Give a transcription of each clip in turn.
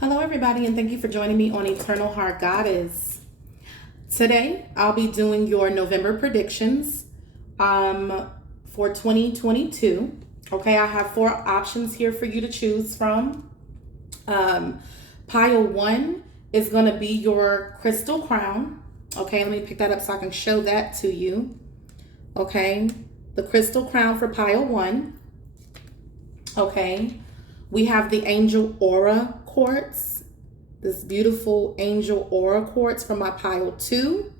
Hello, everybody, and thank you for joining me on Eternal Heart Goddess. Today, I'll be doing your November predictions for 2022. Okay, I have 4 options here for you to choose from. Pile 1 is going to be your crystal crown. Okay, let me pick that up so I can show that to you. Okay, the crystal crown for pile 1. Okay, we have the angel aura quartz, this beautiful angel aura quartz from my pile 2.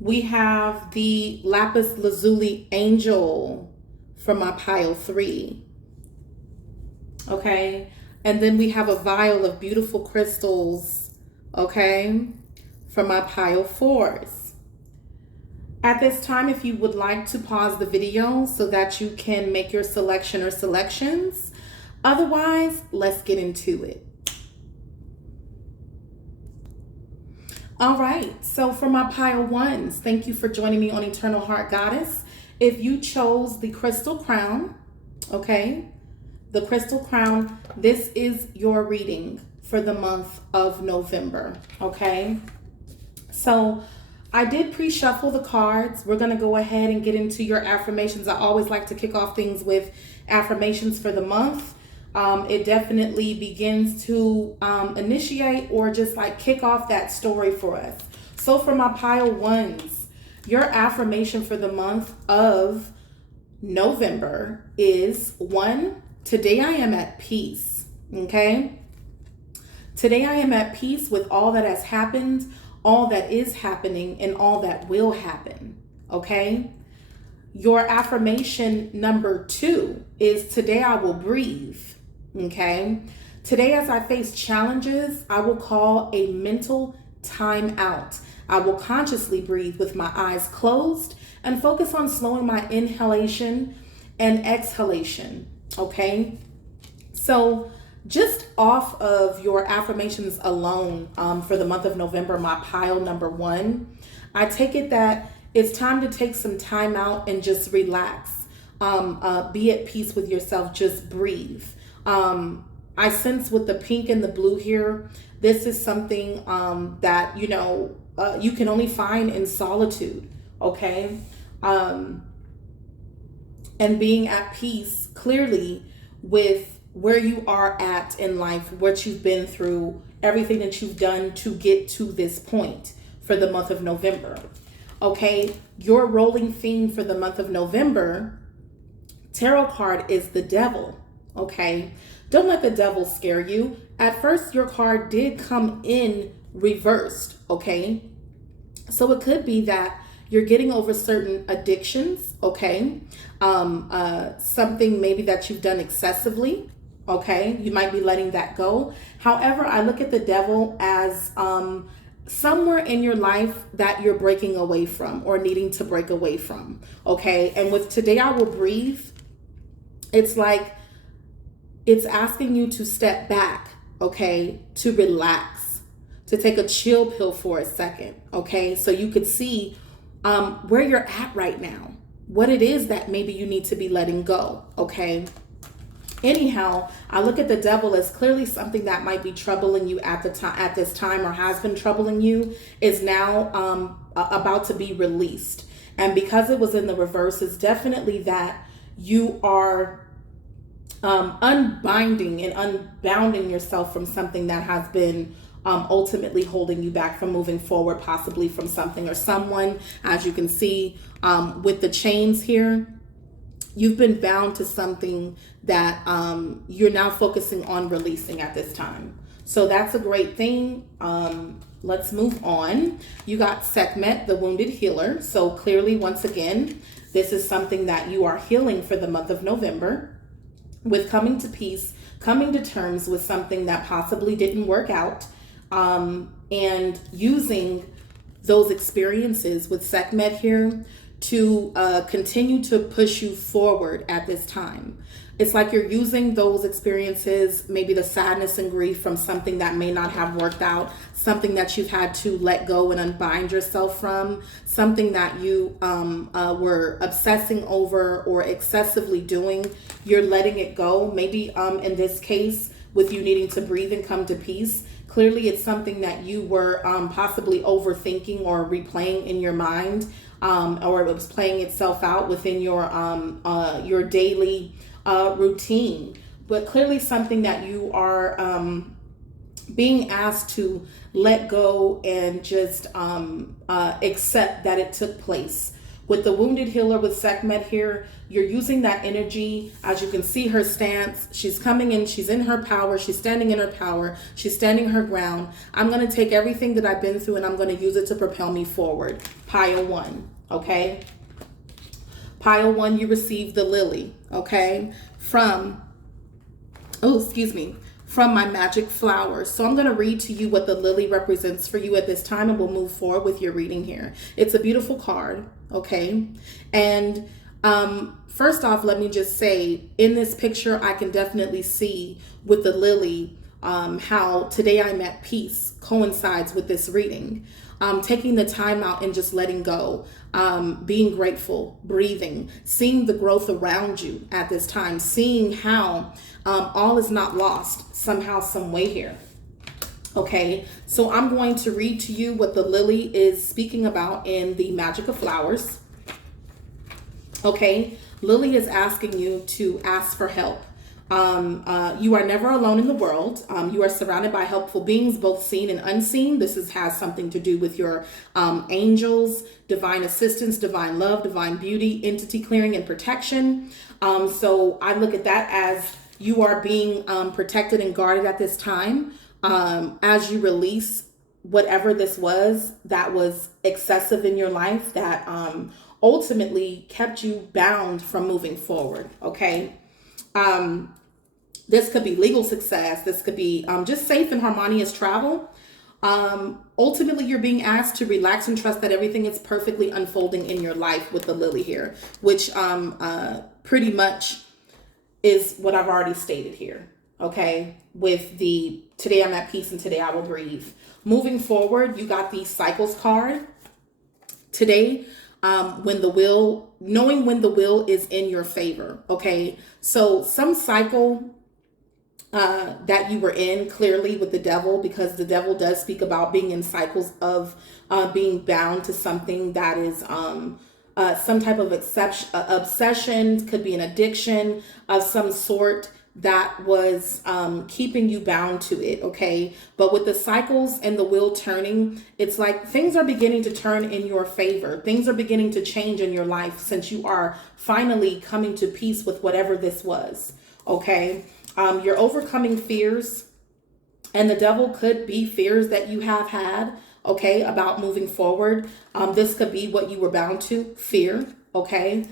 We have the lapis lazuli angel from my pile 3. Okay, and then we have a vial of beautiful crystals, okay, from my pile 4s. At this time, if you would like to pause the video so that you can make your selection or selections. Otherwise, let's get into it. All right, so for my pile 1s, thank you for joining me on Eternal Heart Goddess. If you chose the crystal crown, okay, the crystal crown, this is your reading for the month of November, okay? So I did pre-shuffle the cards. We're going to go ahead and get into your affirmations. I always like to kick off things with affirmations for the month. It definitely begins to initiate or just like kick off that story for us. So for my pile 1s, your affirmation for the month of November is 1, today I am at peace. Okay? Today I am at peace with all that has happened, all that is happening, and all that will happen. Okay? Your affirmation number 2 is today I will breathe. Okay? Today as I face challenges, I will call a mental time out. I will consciously breathe with my eyes closed and focus on slowing my inhalation and exhalation. Okay? So just off of your affirmations alone for the month of November, my pile number 1, I take it that it's time to take some time out and just relax. Be at peace with yourself. Just breathe. I sense with the pink and the blue here, this is something that, you can only find in solitude. Okay. And being at peace clearly with where you are at in life, what you've been through, everything that you've done to get to this point for the month of November. Okay, your rolling theme for the month of November, tarot card is the devil. Okay, don't let the devil scare you. At first, your card did come in reversed. Okay, so it could be that you're getting over certain addictions. Okay, something maybe that you've done excessively. Okay, you might be letting that go. However, I look at the devil as somewhere in your life that you're breaking away from or needing to break away from. Okay, and with today I will breathe, it's like it's asking you to step back, okay, to relax, to take a chill pill for a second. Okay, so you could see where you're at right now, what it is that maybe you need to be letting go. Okay. Anyhow, I look at the devil as clearly something that might be troubling you at this time, or has been troubling you, is now about to be released. And because it was in the reverse, it's definitely that you are unbinding and unbounding yourself from something that has been ultimately holding you back from moving forward, possibly from something or someone. As you can see with the chains here, you've been bound to something that you're now focusing on releasing at this time. So that's a great thing. Let's move on. You got Sekhmet, the wounded healer. So clearly, once again, this is something that you are healing for the month of November with coming to peace, coming to terms with something that possibly didn't work out, and using those experiences with Sekhmet here to continue to push you forward at this time. It's like you're using those experiences, maybe the sadness and grief from something that may not have worked out, something that you've had to let go and unbind yourself from, something that you were obsessing over or excessively doing. You're letting it go. Maybe in this case, with you needing to breathe and come to peace. Clearly, it's something that you were possibly overthinking or replaying in your mind, or it was playing itself out within your daily routine. But clearly, something that you are being asked to let go and just accept that it took place. With the wounded healer with Sekhmet here, you're using that energy. As you can see her stance, she's coming in, she's in her power, she's standing in her power, she's standing her ground. I'm going to take everything that I've been through and I'm going to use it to propel me forward. Pile 1, okay? Pile 1, you received the lily, okay? From my magic flowers. So I'm going to read to you what the lily represents for you at this time, and we'll move forward with your reading here. It's a beautiful card, okay? And first off, let me just say, in this picture, I can definitely see with the lily how today I'm at peace coincides with this reading. Taking the time out and just letting go, being grateful, breathing, seeing the growth around you at this time, seeing how all is not lost somehow, some way here. Okay, so I'm going to read to you what the lily is speaking about in the Magic of Flowers. Okay, Lily is asking you to ask for help. You are never alone in the world. You are surrounded by helpful beings, both seen and unseen. This has something to do with your angels, divine assistance, divine love, divine beauty, entity clearing, and protection. So I look at that as you are being protected and guarded at this time as you release whatever this was that was excessive in your life that ultimately kept you bound from moving forward. Okay. This could be legal success. This could be just safe and harmonious travel. Ultimately, you're being asked to relax and trust that everything is perfectly unfolding in your life with the lily here, which pretty much is what I've already stated here. Okay, with the today I'm at peace and today I will breathe. Moving forward, you got the cycles card. Today, knowing when the will is in your favor. Okay, so some cycle that you were in, clearly with the devil, because the devil does speak about being in cycles of being bound to something that is some type of obsession, could be an addiction of some sort that was keeping you bound to it. Okay, but with the cycles and the wheel turning, it's like things are beginning to turn in your favor. Things are beginning to change in your life since you are finally coming to peace with whatever this was. Okay, you're overcoming fears, and the devil could be fears that you have had, okay, about moving forward. This could be what you were bound to, fear. Okay,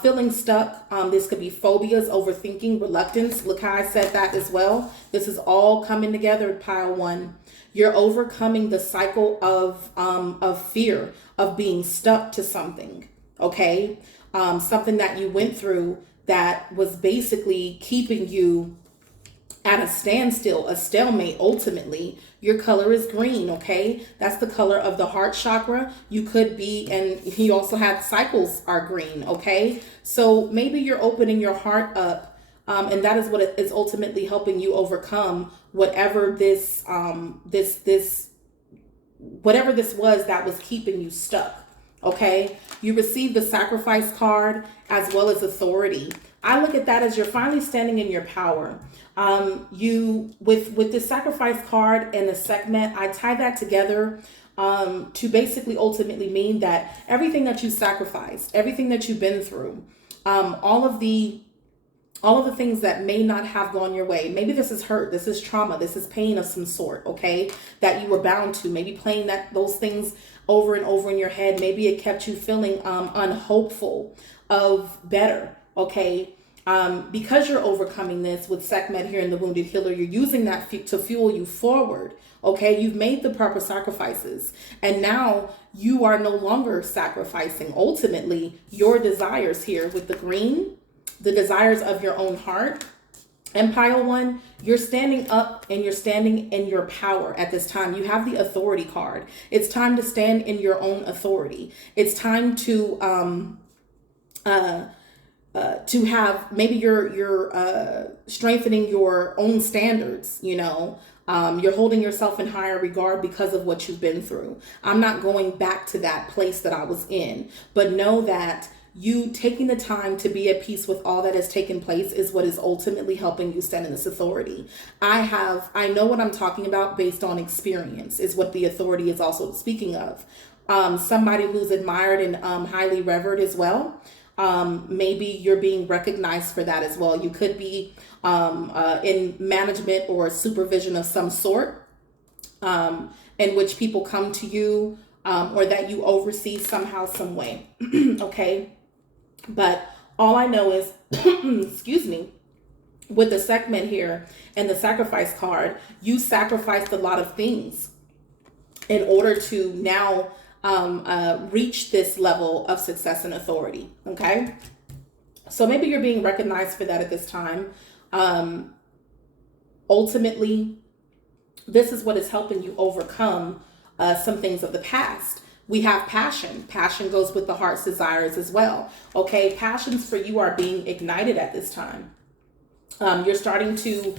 feeling stuck. This could be phobias, overthinking, reluctance. Look how I said that as well. This is all coming together, pile 1. You're overcoming the cycle of fear, of being stuck to something. Okay, something that you went through that was basically keeping you at a standstill, a stalemate. Ultimately, your color is green. Okay, that's the color of the heart chakra. You could be, and he also had cycles are green. Okay, so maybe you're opening your heart up, and that is what is ultimately helping you overcome whatever this whatever this was that was keeping you stuck. Okay, you received the sacrifice card as well as authority. I look at that as you're finally standing in your power. You with the sacrifice card and the Sekhmet, I tie that together to basically ultimately mean that everything that you sacrificed, everything that you've been through, all of the things that may not have gone your way. Maybe this is hurt, this is trauma, this is pain of some sort, okay, that you were bound to. Maybe playing those things over and over in your head. Maybe it kept you feeling unhopeful of better, okay. Because you're overcoming this with Sekhmet here in the Wounded Healer, you're using that to fuel you forward. Okay, you've made the proper sacrifices, and now you are no longer sacrificing ultimately your desires here with the green, the desires of your own heart. And pile 1, you're standing up and you're standing in your power at this time. You have the authority card. It's time to stand in your own authority. It's time to to have, maybe you're strengthening your own standards, you're holding yourself in higher regard because of what you've been through. I'm not going back to that place that I was in, but know that you taking the time to be at peace with all that has taken place is what is ultimately helping you stand in this authority. I know what I'm talking about based on experience, is what the authority is also speaking of. Somebody who's admired and highly revered as well. Maybe you're being recognized for that as well. You could be in management or supervision of some sort, in which people come to you, or that you oversee somehow, some way. Okay. But all I know is, excuse me, with the segment here and the sacrifice card, you sacrificed a lot of things in order to now reach this level of success and authority. Okay. So maybe you're being recognized for that at this time. Ultimately, this is what is helping you overcome some things of the past. We have passion. Passion goes with the heart's desires as well. Okay. Passions for you are being ignited at this time. You're starting to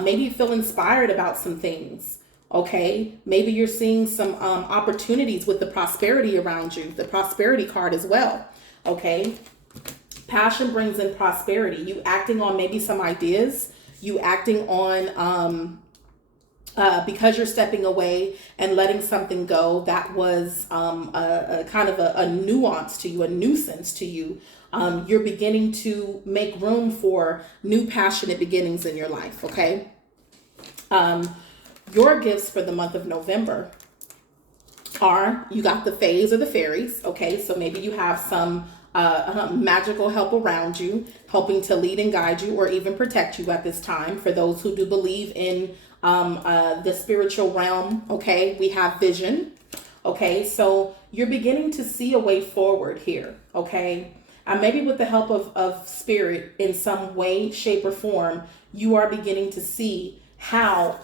maybe feel inspired about some things. Okay, maybe you're seeing some opportunities with the prosperity around you, the prosperity card as well. Okay, passion brings in prosperity. You acting on maybe some ideas, you acting on because you're stepping away and letting something go that was a kind of a nuance to you, a nuisance to you. You're beginning to make room for new passionate beginnings in your life. Okay. Your gifts for the month of November are, you got the fays or the fairies. Okay, so maybe you have some magical help around you, helping to lead and guide you or even protect you at this time. For those who do believe in the spiritual realm, okay, we have vision. Okay, so you're beginning to see a way forward here. Okay, and maybe with the help of spirit in some way, shape, or form, you are beginning to see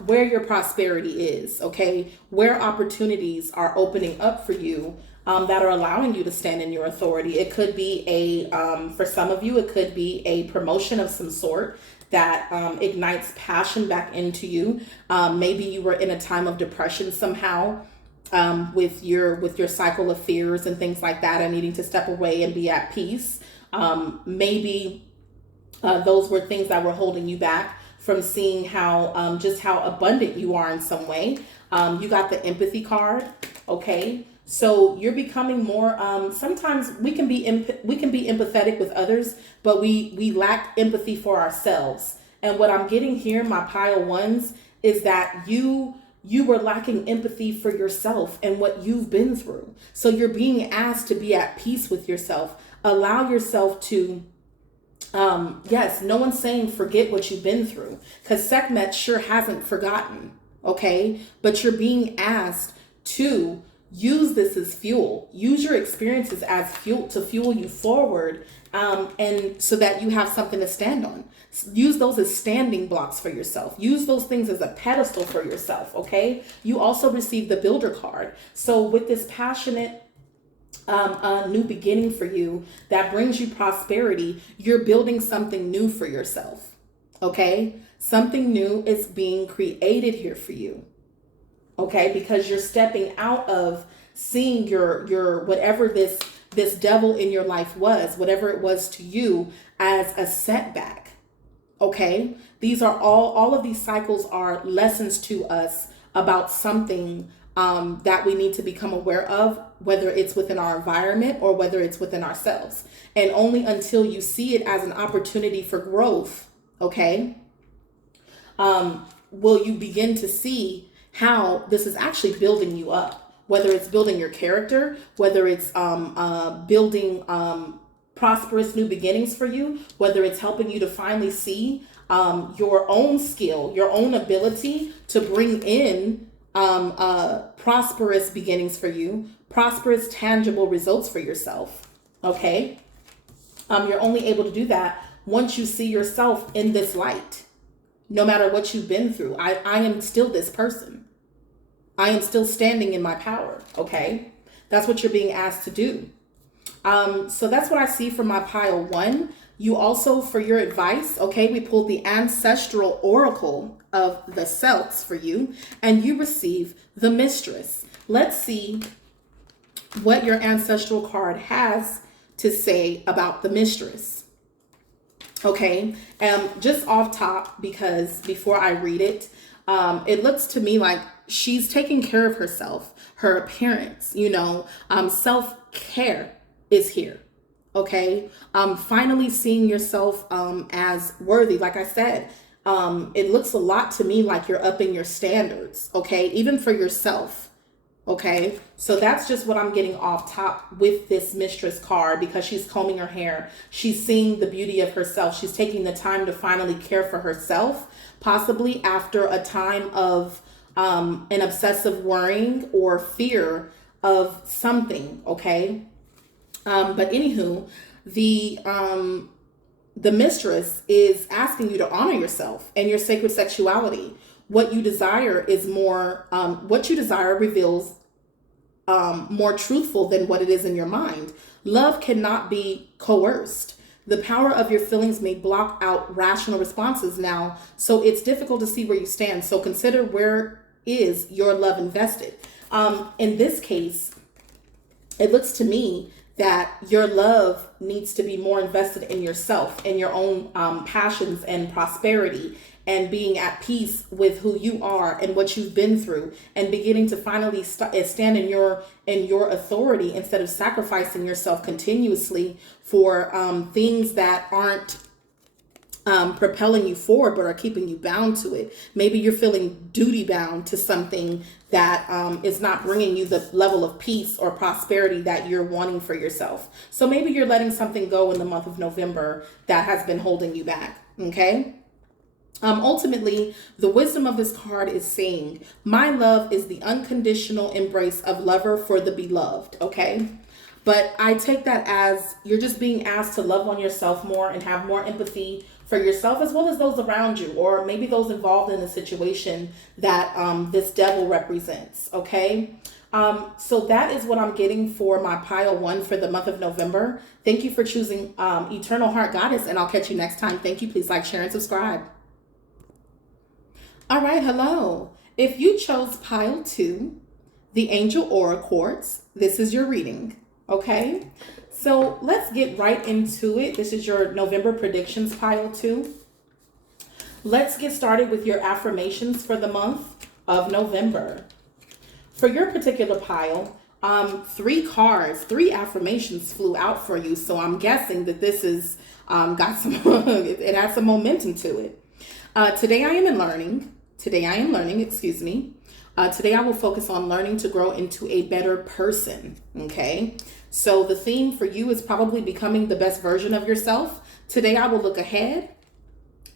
where your prosperity is, okay, where opportunities are opening up for you that are allowing you to stand in your authority. It could be for some of you, it could be a promotion of some sort that ignites passion back into you. Maybe you were in a time of depression somehow, with your cycle of fears and things like that, and needing to step away and be at peace. Maybe those were things that were holding you back from seeing how just how abundant you are in some way. You got the empathy card. Okay, so you're becoming more. Sometimes we can be empathetic with others, but we lack empathy for ourselves. And what I'm getting here, my pile ones, is that you were lacking empathy for yourself and what you've been through. So you're being asked to be at peace with yourself. Allow yourself to. Yes, no one's saying forget what you've been through, because Sekhmet sure hasn't forgotten. Okay, but you're being asked to use this as fuel. Use your experiences as fuel to fuel you forward, and so that you have something to stand on. Use those as standing blocks for yourself. Use those things as a pedestal for yourself. Okay, you also receive the builder card. So with this passionate new beginning for you that brings you prosperity, you're building something new for yourself. Okay, something new is being created here for you. Okay, because you're stepping out of seeing your whatever this devil in your life was, whatever it was to you, as a setback. Okay, these are all of these cycles are lessons to us about something that we need to become aware of, whether it's within our environment or whether it's within ourselves. And only until you see it as an opportunity for growth, okay, will you begin to see how this is actually building you up, whether it's building your character, whether it's building prosperous new beginnings for you, whether it's helping you to finally see your own skill, your own ability to bring in prosperous beginnings for you, prosperous, tangible results for yourself. Okay. You're only able to do that once you see yourself in this light. No matter what you've been through, I am still this person. I am still standing in my power. Okay. That's what you're being asked to do. So that's what I see from my pile one. You also, for your advice, okay, we pulled the ancestral oracle of the Celts for you, and you receive the mistress. Let's see what your ancestral card has to say about the mistress. Okay, just off top, because before I read it, it looks to me like she's taking care of herself, her appearance, self-care is here. Okay, finally seeing yourself as worthy. Like I said, it looks a lot to me like you're upping your standards, okay, even for yourself. Okay, so that's just what I'm getting off top with this mistress card, because she's combing her hair. She's seeing the beauty of herself. She's taking the time to finally care for herself, possibly after a time of an obsessive worrying or fear of something. Okay, but anywho, the mistress is asking you to honor yourself and your sacred sexuality. What you desire is more, what you desire reveals more truthful than what it is in your mind. Love cannot be coerced. The power of your feelings may block out rational responses now, so it's difficult to see where you stand. So consider, where is your love invested? In this case, it looks to me that your love needs to be more invested in yourself, in your own passions and prosperity, and being at peace with who you are and what you've been through, and beginning to finally stand in your authority, instead of sacrificing yourself continuously for things that aren't propelling you forward but are keeping you bound to it. Maybe you're feeling duty bound to something that is not bringing you the level of peace or prosperity that you're wanting for yourself. So maybe you're letting something go in the month of November that has been holding you back. Okay. Ultimately, the wisdom of this card is saying, my love is the unconditional embrace of lover for the beloved. Okay. But I take that as you're just being asked to love on yourself more and have more empathy for yourself, as well as those around you, or maybe those involved in the situation that this devil represents. Okay. So that is what I'm getting for my pile 1 for the month of November. Thank you for choosing Eternal Heart Goddess, and I'll catch you next time. Thank you. Please like, share, and subscribe. All right. Hello. If you chose pile 2, the Angel Aura Quartz, this is your reading. Okay. So let's get right into it. This is your November predictions pile 2. Let's get started with your affirmations for the month of November. For your particular pile, 3 affirmations flew out for you. So I'm guessing that this is got some, it has some momentum to it. Today I am learning, excuse me. Today I will focus on learning to grow into a better person. Okay. So the theme for you is probably becoming the best version of yourself. Today I will look ahead.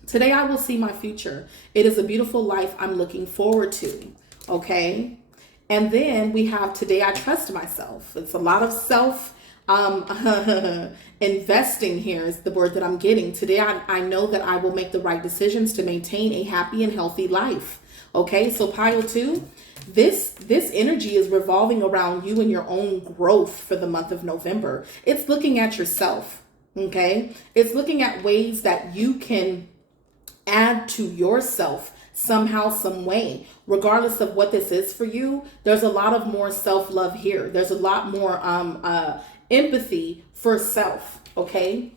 Today I will see my future. It is a beautiful life I'm looking forward to. Okay. And then we have today I trust myself. It's a lot of self investing here is the word that I'm getting. Today I know that I will make the right decisions to maintain a happy and healthy life. Okay, so pile 2, this energy is revolving around you and your own growth for the month of November. It's looking at yourself. Okay, it's looking at ways that you can add to yourself somehow, some way. Regardless of what this is for you, there's a lot of more self-love here. There's a lot more empathy for self. Okay.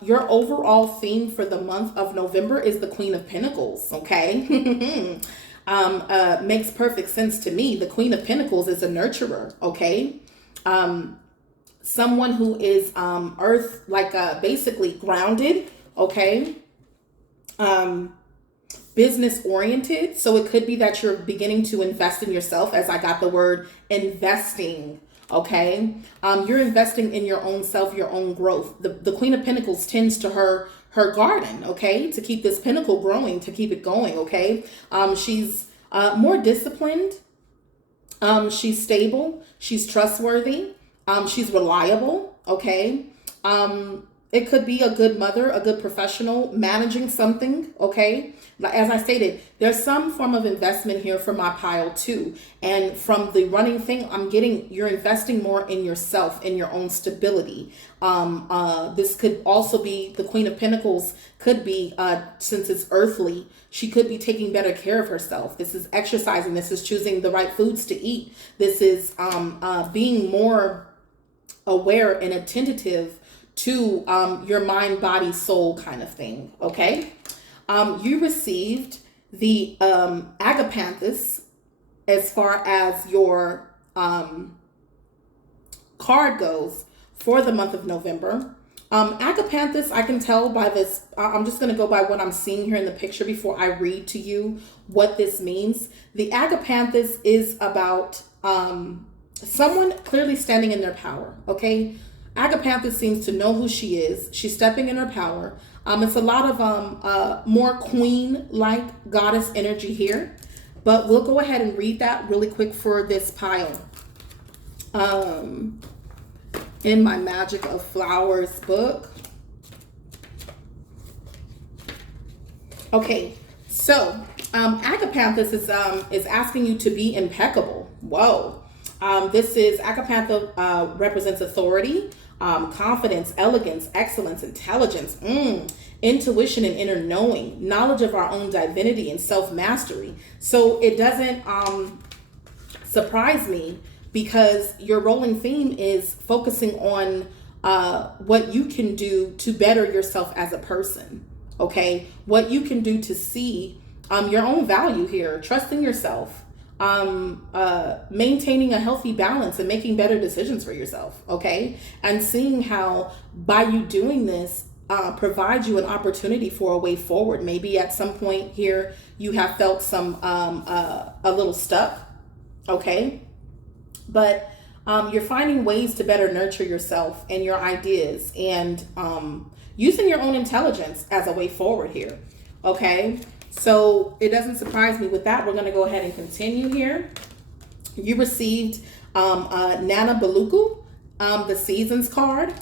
Your overall theme for the month of November is the Queen of Pentacles. Okay. Makes perfect sense to me. The Queen of Pentacles is a nurturer. Okay. Someone who is earth, like basically grounded. Okay. Business oriented. So it could be that you're beginning to invest in yourself, as I got the word investing. Okay. You're investing in your own self, your own growth. The Queen of Pentacles tends to her garden. Okay. To keep this pentacle growing, to keep it going. Okay. She's more disciplined. She's stable. She's trustworthy. She's reliable. Okay. It could be a good mother, a good professional managing something, okay? As I stated, there's some form of investment here for my pile too. And from the running thing, I'm getting you're investing more in yourself, in your own stability. This could also be the Queen of Pentacles, could be, since it's earthly, she could be taking better care of herself. This is exercising. This is choosing the right foods to eat. This is being more aware and attentive to your mind, body, soul kind of thing, okay? You received the agapanthus as far as your card goes for the month of November. Agapanthus, I can tell by this, I'm just going to go by what I'm seeing here in the picture before I read to you what this means. The agapanthus is about someone clearly standing in their power, okay? Agapanthus seems to know who she is. She's stepping in her power. It's a lot of more queen-like goddess energy here. But we'll go ahead and read that really quick for this pile. In my Magic of Flowers book. Okay, so agapanthus is asking you to be impeccable. Whoa. This is Agapantha represents authority, confidence, elegance, excellence, intelligence, intuition and inner knowing, knowledge of our own divinity and self-mastery. So it doesn't surprise me because your rolling theme is focusing on what you can do to better yourself as a person. Okay, what you can do to see your own value here, trusting yourself, maintaining a healthy balance and making better decisions for yourself, okay? And seeing how by you doing this provides you an opportunity for a way forward. Maybe at some point here you have felt some a little stuck, okay? But you're finding ways to better nurture yourself and your ideas and using your own intelligence as a way forward here, okay? So it doesn't surprise me with that. We're going to go ahead and continue here. You received Nana Baluku, the Seasons card.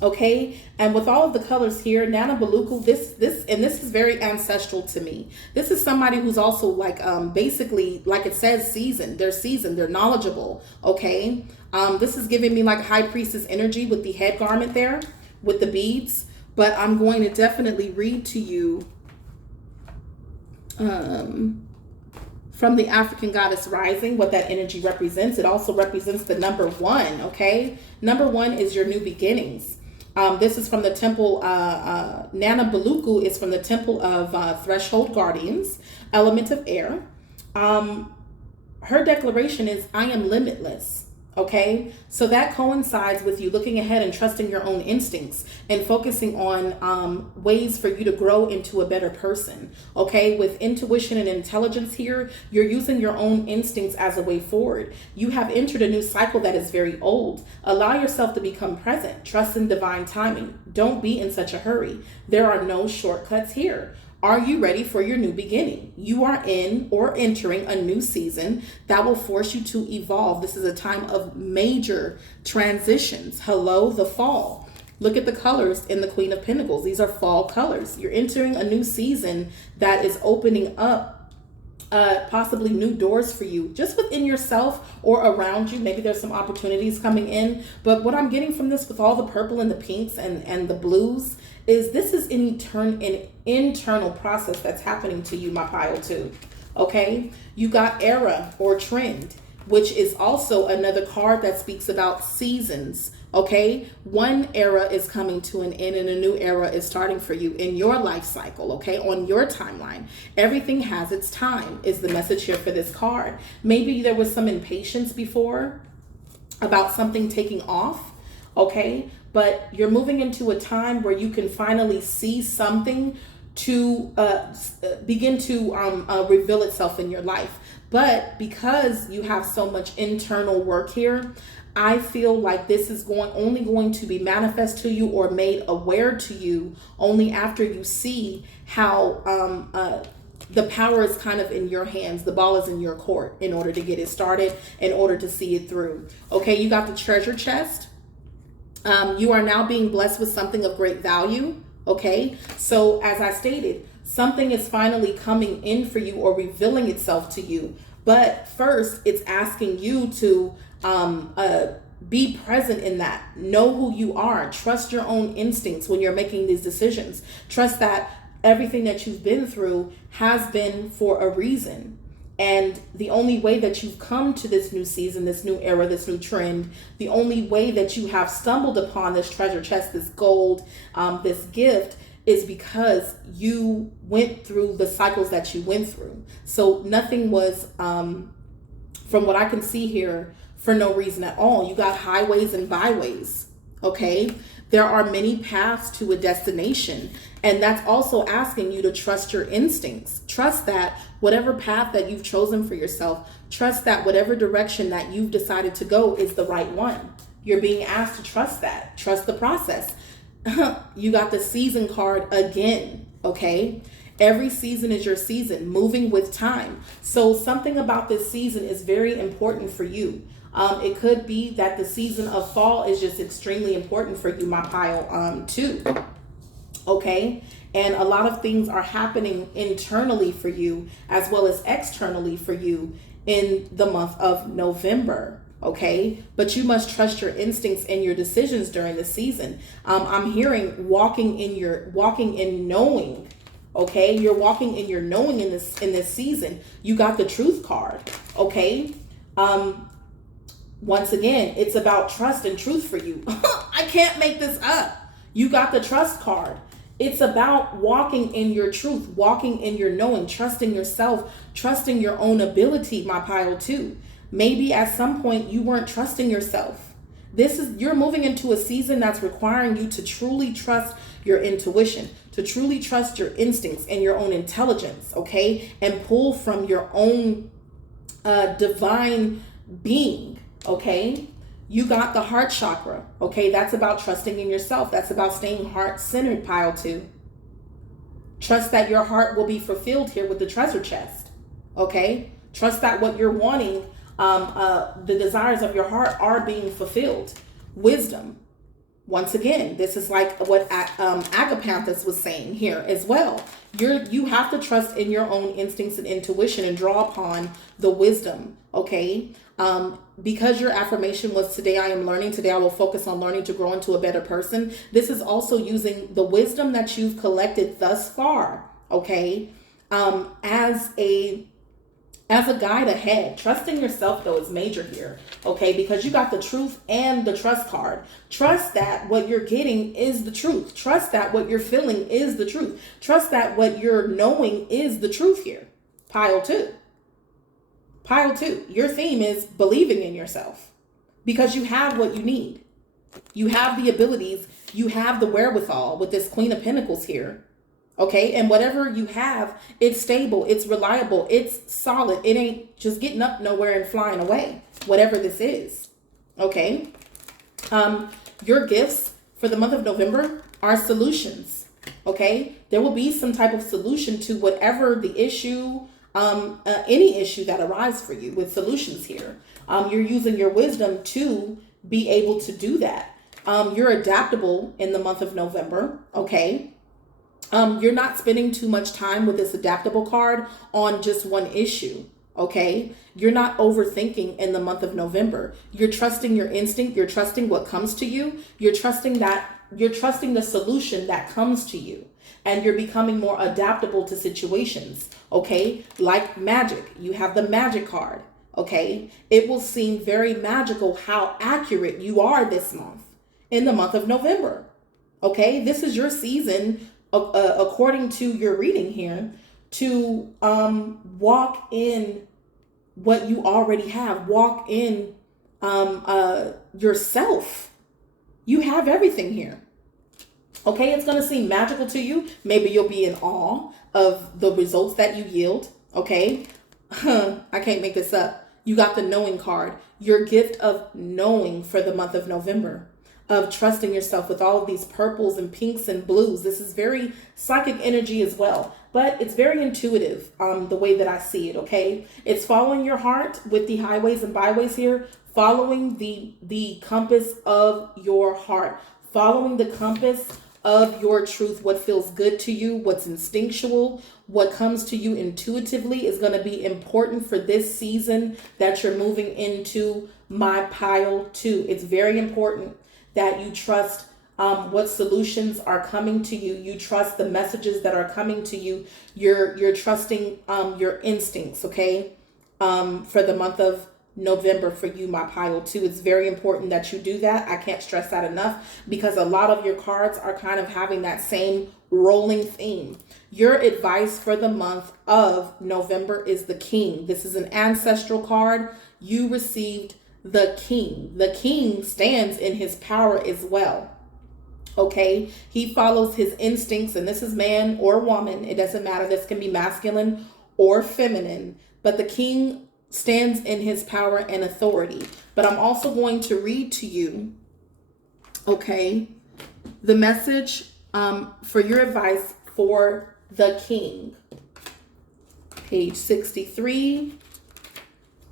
Okay, and with all of the colors here, Nana Baluku, this is very ancestral to me. This is somebody who's also like basically, like it says, seasoned. They're knowledgeable. Okay, this is giving me like High Priestess energy with the head garment there, with the beads. But I'm going to definitely read to you from the African Goddess Rising, what that energy represents. It also represents the number 1, okay? Number 1 is your new beginnings. This is from the temple, Nana Baluku is from the temple of Threshold Guardians, element of air. Her declaration is, I am limitless. Okay, so that coincides with you looking ahead and trusting your own instincts and focusing on ways for you to grow into a better person. Okay, with intuition and intelligence here, you're using your own instincts as a way forward. You have entered a new cycle that is very old. Allow yourself to become present. Trust in divine timing. Don't be in such a hurry. There are no shortcuts here. Are you ready for your new beginning? You are in or entering a new season that will force you to evolve. This is a time of major transitions. Hello, the fall. Look at the colors in the Queen of Pentacles. These are fall colors. You're entering a new season that is opening up possibly new doors for you, just within yourself or around you. Maybe there's some opportunities coming in. But what I'm getting from this with all the purple and the pinks and the blues is this is an internal process that's happening to you, my pile too. Okay, you got era or trend, which is also another card that speaks about seasons. Okay, one era is coming to an end and a new era is starting for you in your life cycle. Okay, on your timeline, everything has its time is the message here for this card. Maybe there was some impatience before about something taking off. Okay, but you're moving into a time where you can finally see something to begin to reveal itself in your life. But because you have so much internal work here, I feel like this is only going to be manifest to you or made aware to you only after you see how the power is kind of in your hands. The ball is in your court in order to get it started, in order to see it through. Okay, you got the treasure chest. You are now being blessed with something of great value. Okay. So as I stated, something is finally coming in for you or revealing itself to you. But first, it's asking you to be present in that. Know who you are. Trust your own instincts when you're making these decisions. Trust that everything that you've been through has been for a reason. And the only way that you've come to this new season, this new era, this new trend, the only way that you have stumbled upon this treasure chest, this gold, this gift, is because you went through the cycles that you went through. So nothing was, from what I can see here, for no reason at all. You got highways and byways, okay? There are many paths to a destination, and that's also asking you to trust your instincts. Trust that whatever path that you've chosen for yourself, trust that whatever direction that you've decided to go is the right one. You're being asked to trust that. Trust the process. You got the season card again, okay? Every season is your season, moving with time. So something about this season is very important for you. It could be that the season of fall is just extremely important for you, my pile, too. Okay. And a lot of things are happening internally for you as well as externally for you in the month of November. Okay. But you must trust your instincts and your decisions during the season. I'm hearing walking in knowing. Okay. You're walking in your knowing in this season. You got the truth card. Okay. Once again, it's about trust and truth for you. I can't make this up. You got the trust card. It's about walking in your truth, walking in your knowing, trusting yourself, trusting your own ability, my pile too. Maybe at some point you weren't trusting yourself. You're moving into a season that's requiring you to truly trust your intuition, to truly trust your instincts and your own intelligence, okay? And pull from your own divine being. Okay, you got the heart chakra. Okay, that's about trusting in yourself. That's about staying heart-centered, pile two. Trust that your heart will be fulfilled here with the treasure chest. Okay, trust that what you're wanting, the desires of your heart are being fulfilled. Wisdom. Once again, this is like what Agapanthus was saying here as well. You have to trust in your own instincts and intuition and draw upon the wisdom. Okay. Because your affirmation was today I am learning, today I will focus on learning to grow into a better person. This is also using the wisdom that you've collected thus far, okay, as a guide ahead. Trusting yourself, though, is major here, okay, because you got the truth and the trust card. Trust that what you're getting is the truth. Trust that what you're feeling is the truth. Trust that what you're knowing is the truth here. Pile two. Pile two, your theme is believing in yourself because you have what you need. You have the abilities, you have the wherewithal with this Queen of Pentacles here. Okay, and whatever you have, it's stable, it's reliable, it's solid. It ain't just getting up nowhere and flying away, whatever this is. Okay, your gifts for the month of November are solutions. Okay, there will be some type of solution to whatever the issue, any issue that arises for you with solutions here. You're using your wisdom to be able to do that. You're adaptable in the month of November. Okay. You're not spending too much time with this adaptable card on just one issue. Okay. You're not overthinking in the month of November. You're trusting your instinct. You're trusting what comes to you. You're trusting the solution that comes to you. And you're becoming more adaptable to situations, okay? Like magic, you have the magic card, okay? It will seem very magical how accurate you are this month, in the month of November, okay? This is your season, according to your reading here, to walk in what you already have. Walk in yourself. You have everything here. Okay, it's going to seem magical to you. Maybe you'll be in awe of the results that you yield. Okay, I can't make this up. You got the knowing card. Your gift of knowing for the month of November, of trusting yourself with all of these purples and pinks and blues. This is very psychic energy as well, but it's very intuitive the way that I see it. Okay, it's following your heart with the highways and byways here. following the compass of your heart, following the compass of your truth. What feels good to you, what's instinctual, what comes to you intuitively is going to be important for this season that you're moving into, my pile 2. It's very important that you trust what solutions are coming to you. You trust the messages that are coming to you. You're trusting your instincts, okay? For the month of November for you, my pile 2. It's very important that you do that. I can't stress that enough, because a lot of your cards are kind of having that same rolling theme. Your advice for the month of November is the King. This is an ancestral card. You received the King. The King stands in his power as well. Okay, he follows his instincts, and this is man or woman. It doesn't matter. This can be masculine or feminine, but the King stands in his power and authority. But I'm also going to read to you, okay, the message for your advice for the King. Page 63.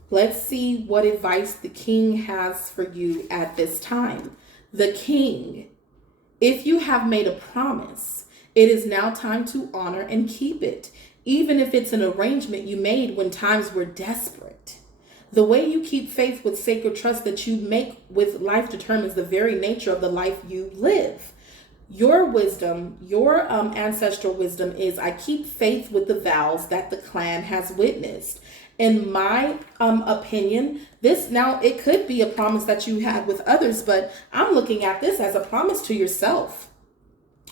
Let's see what advice the King has for you at this time. The King: if you have made a promise, it is now time to honor and keep it, even if it's an arrangement you made when times were desperate. The way you keep faith with sacred trust that you make with life determines the very nature of the life you live. Your wisdom, your ancestral wisdom is, I keep faith with the vows that the clan has witnessed. In my opinion, this now, it could be a promise that you had with others, but I'm looking at this as a promise to yourself.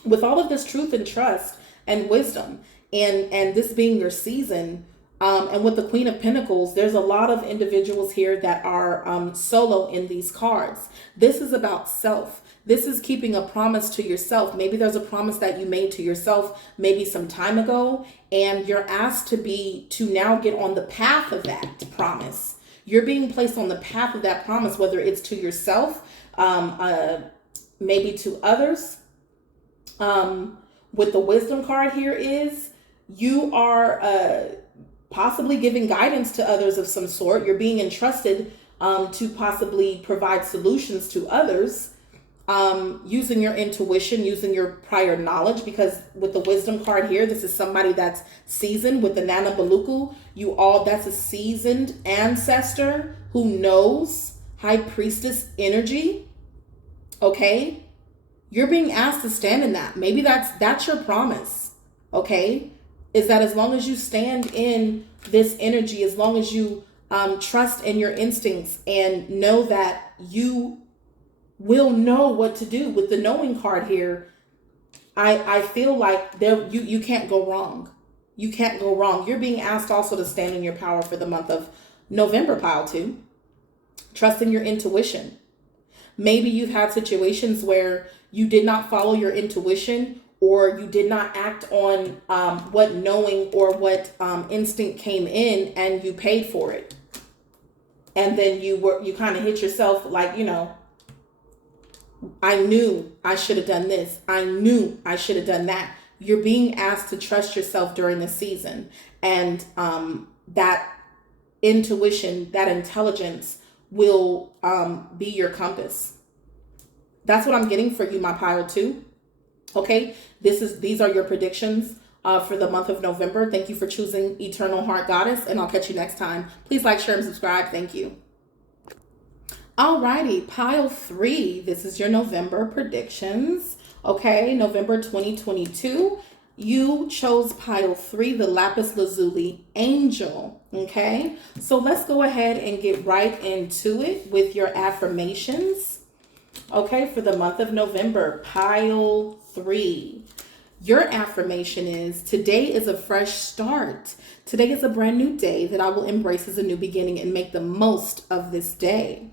With all of this truth and trust and wisdom, and this being your season, and with the Queen of Pentacles, there's a lot of individuals here that are solo in these cards. This is about self. This is keeping a promise to yourself. Maybe there's a promise that you made to yourself maybe some time ago, and you're asked to now get on the path of that promise. You're being placed on the path of that promise, whether it's to yourself, maybe to others. With the wisdom card here is, you are possibly giving guidance to others of some sort. You're being entrusted to possibly provide solutions to others, using your intuition, using your prior knowledge, because with the wisdom card here, this is somebody that's seasoned. With the Nana Baluku, that's a seasoned ancestor who knows high priestess energy. Okay, you're being asked to stand in that. Maybe that's your promise. Okay, is that as long as you stand in this energy, as long as you trust in your instincts and know that you will know what to do. With the knowing card here, I feel like you can't go wrong. You can't go wrong. You're being asked also to stand in your power for the month of November, pile 2. Trust in your intuition. Maybe you've had situations where you did not follow your intuition, or you did not act on what knowing or what instinct came in, and you paid for it. And then you kind of hit yourself like, I knew I should have done this. I knew I should have done that. You're being asked to trust yourself during this season. And that intuition, that intelligence will be your compass. That's what I'm getting for you, my pile 2. Okay, these are your predictions for the month of November. Thank you for choosing Eternal Heart Goddess, and I'll catch you next time. Please like, share, and subscribe. Thank you. Alrighty, pile 3. This is your November predictions. Okay, November 2022. You chose pile 3, the Lapis Lazuli Angel. Okay, so let's go ahead and get right into it with your affirmations. Okay, for the month of November, pile 3. Your affirmation is, today is a fresh start. Today is a brand new day that I will embrace as a new beginning and make the most of this day.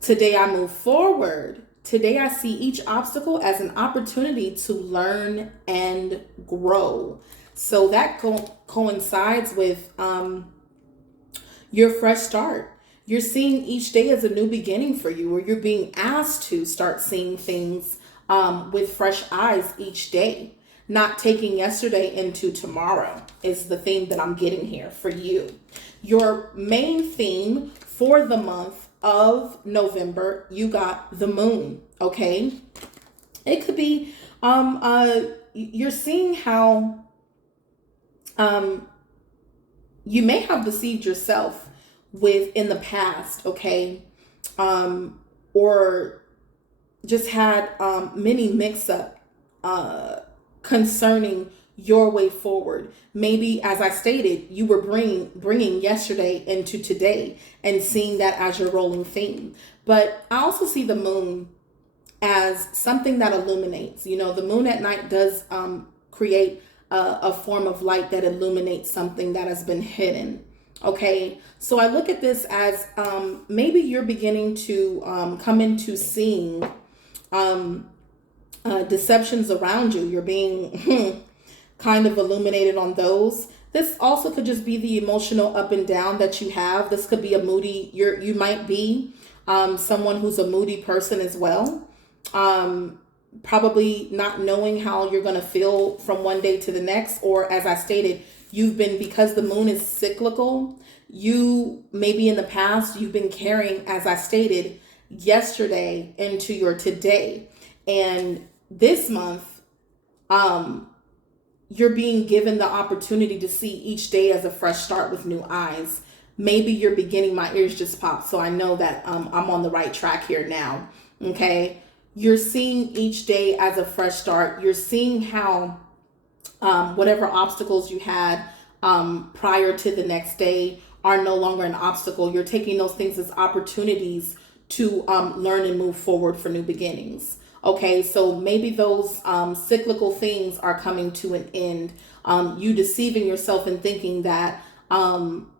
Today I move forward. Today I see each obstacle as an opportunity to learn and grow. So that coincides with your fresh start. You're seeing each day as a new beginning for you, or you're being asked to start seeing things with fresh eyes each day. Not taking yesterday into tomorrow is the theme that I'm getting here for you. Your main theme for the month of November, you got the moon. Okay. It could be, you're seeing how, you may have deceived yourself in the past. Okay. Or just had, many mix up, concerning your way forward. Maybe, as I stated, you were bringing yesterday into today and seeing that as your rolling theme. But I also see the moon as something that illuminates. You know, the moon at night does create a form of light that illuminates something that has been hidden. Okay, so I look at this as maybe you're beginning to come into seeing deceptions around you. You're being kind of illuminated on those. This also could just be the emotional up and down that you have. This could be a moody, you might be someone who's a moody person as well. Probably not knowing how you're going to feel from one day to the next. Or as I stated, because the moon is cyclical, you maybe in the past, you've been carrying, as I stated, yesterday into your today. And this month, you're being given the opportunity to see each day as a fresh start with new eyes. Maybe you're beginning, my ears just popped, so I know that I'm on the right track here now. Okay. You're seeing each day as a fresh start. You're seeing how whatever obstacles you had prior to the next day are no longer an obstacle. You're taking those things as opportunities to learn and move forward for new beginnings. Okay, so maybe those cyclical things are coming to an end. You deceiving yourself and thinking that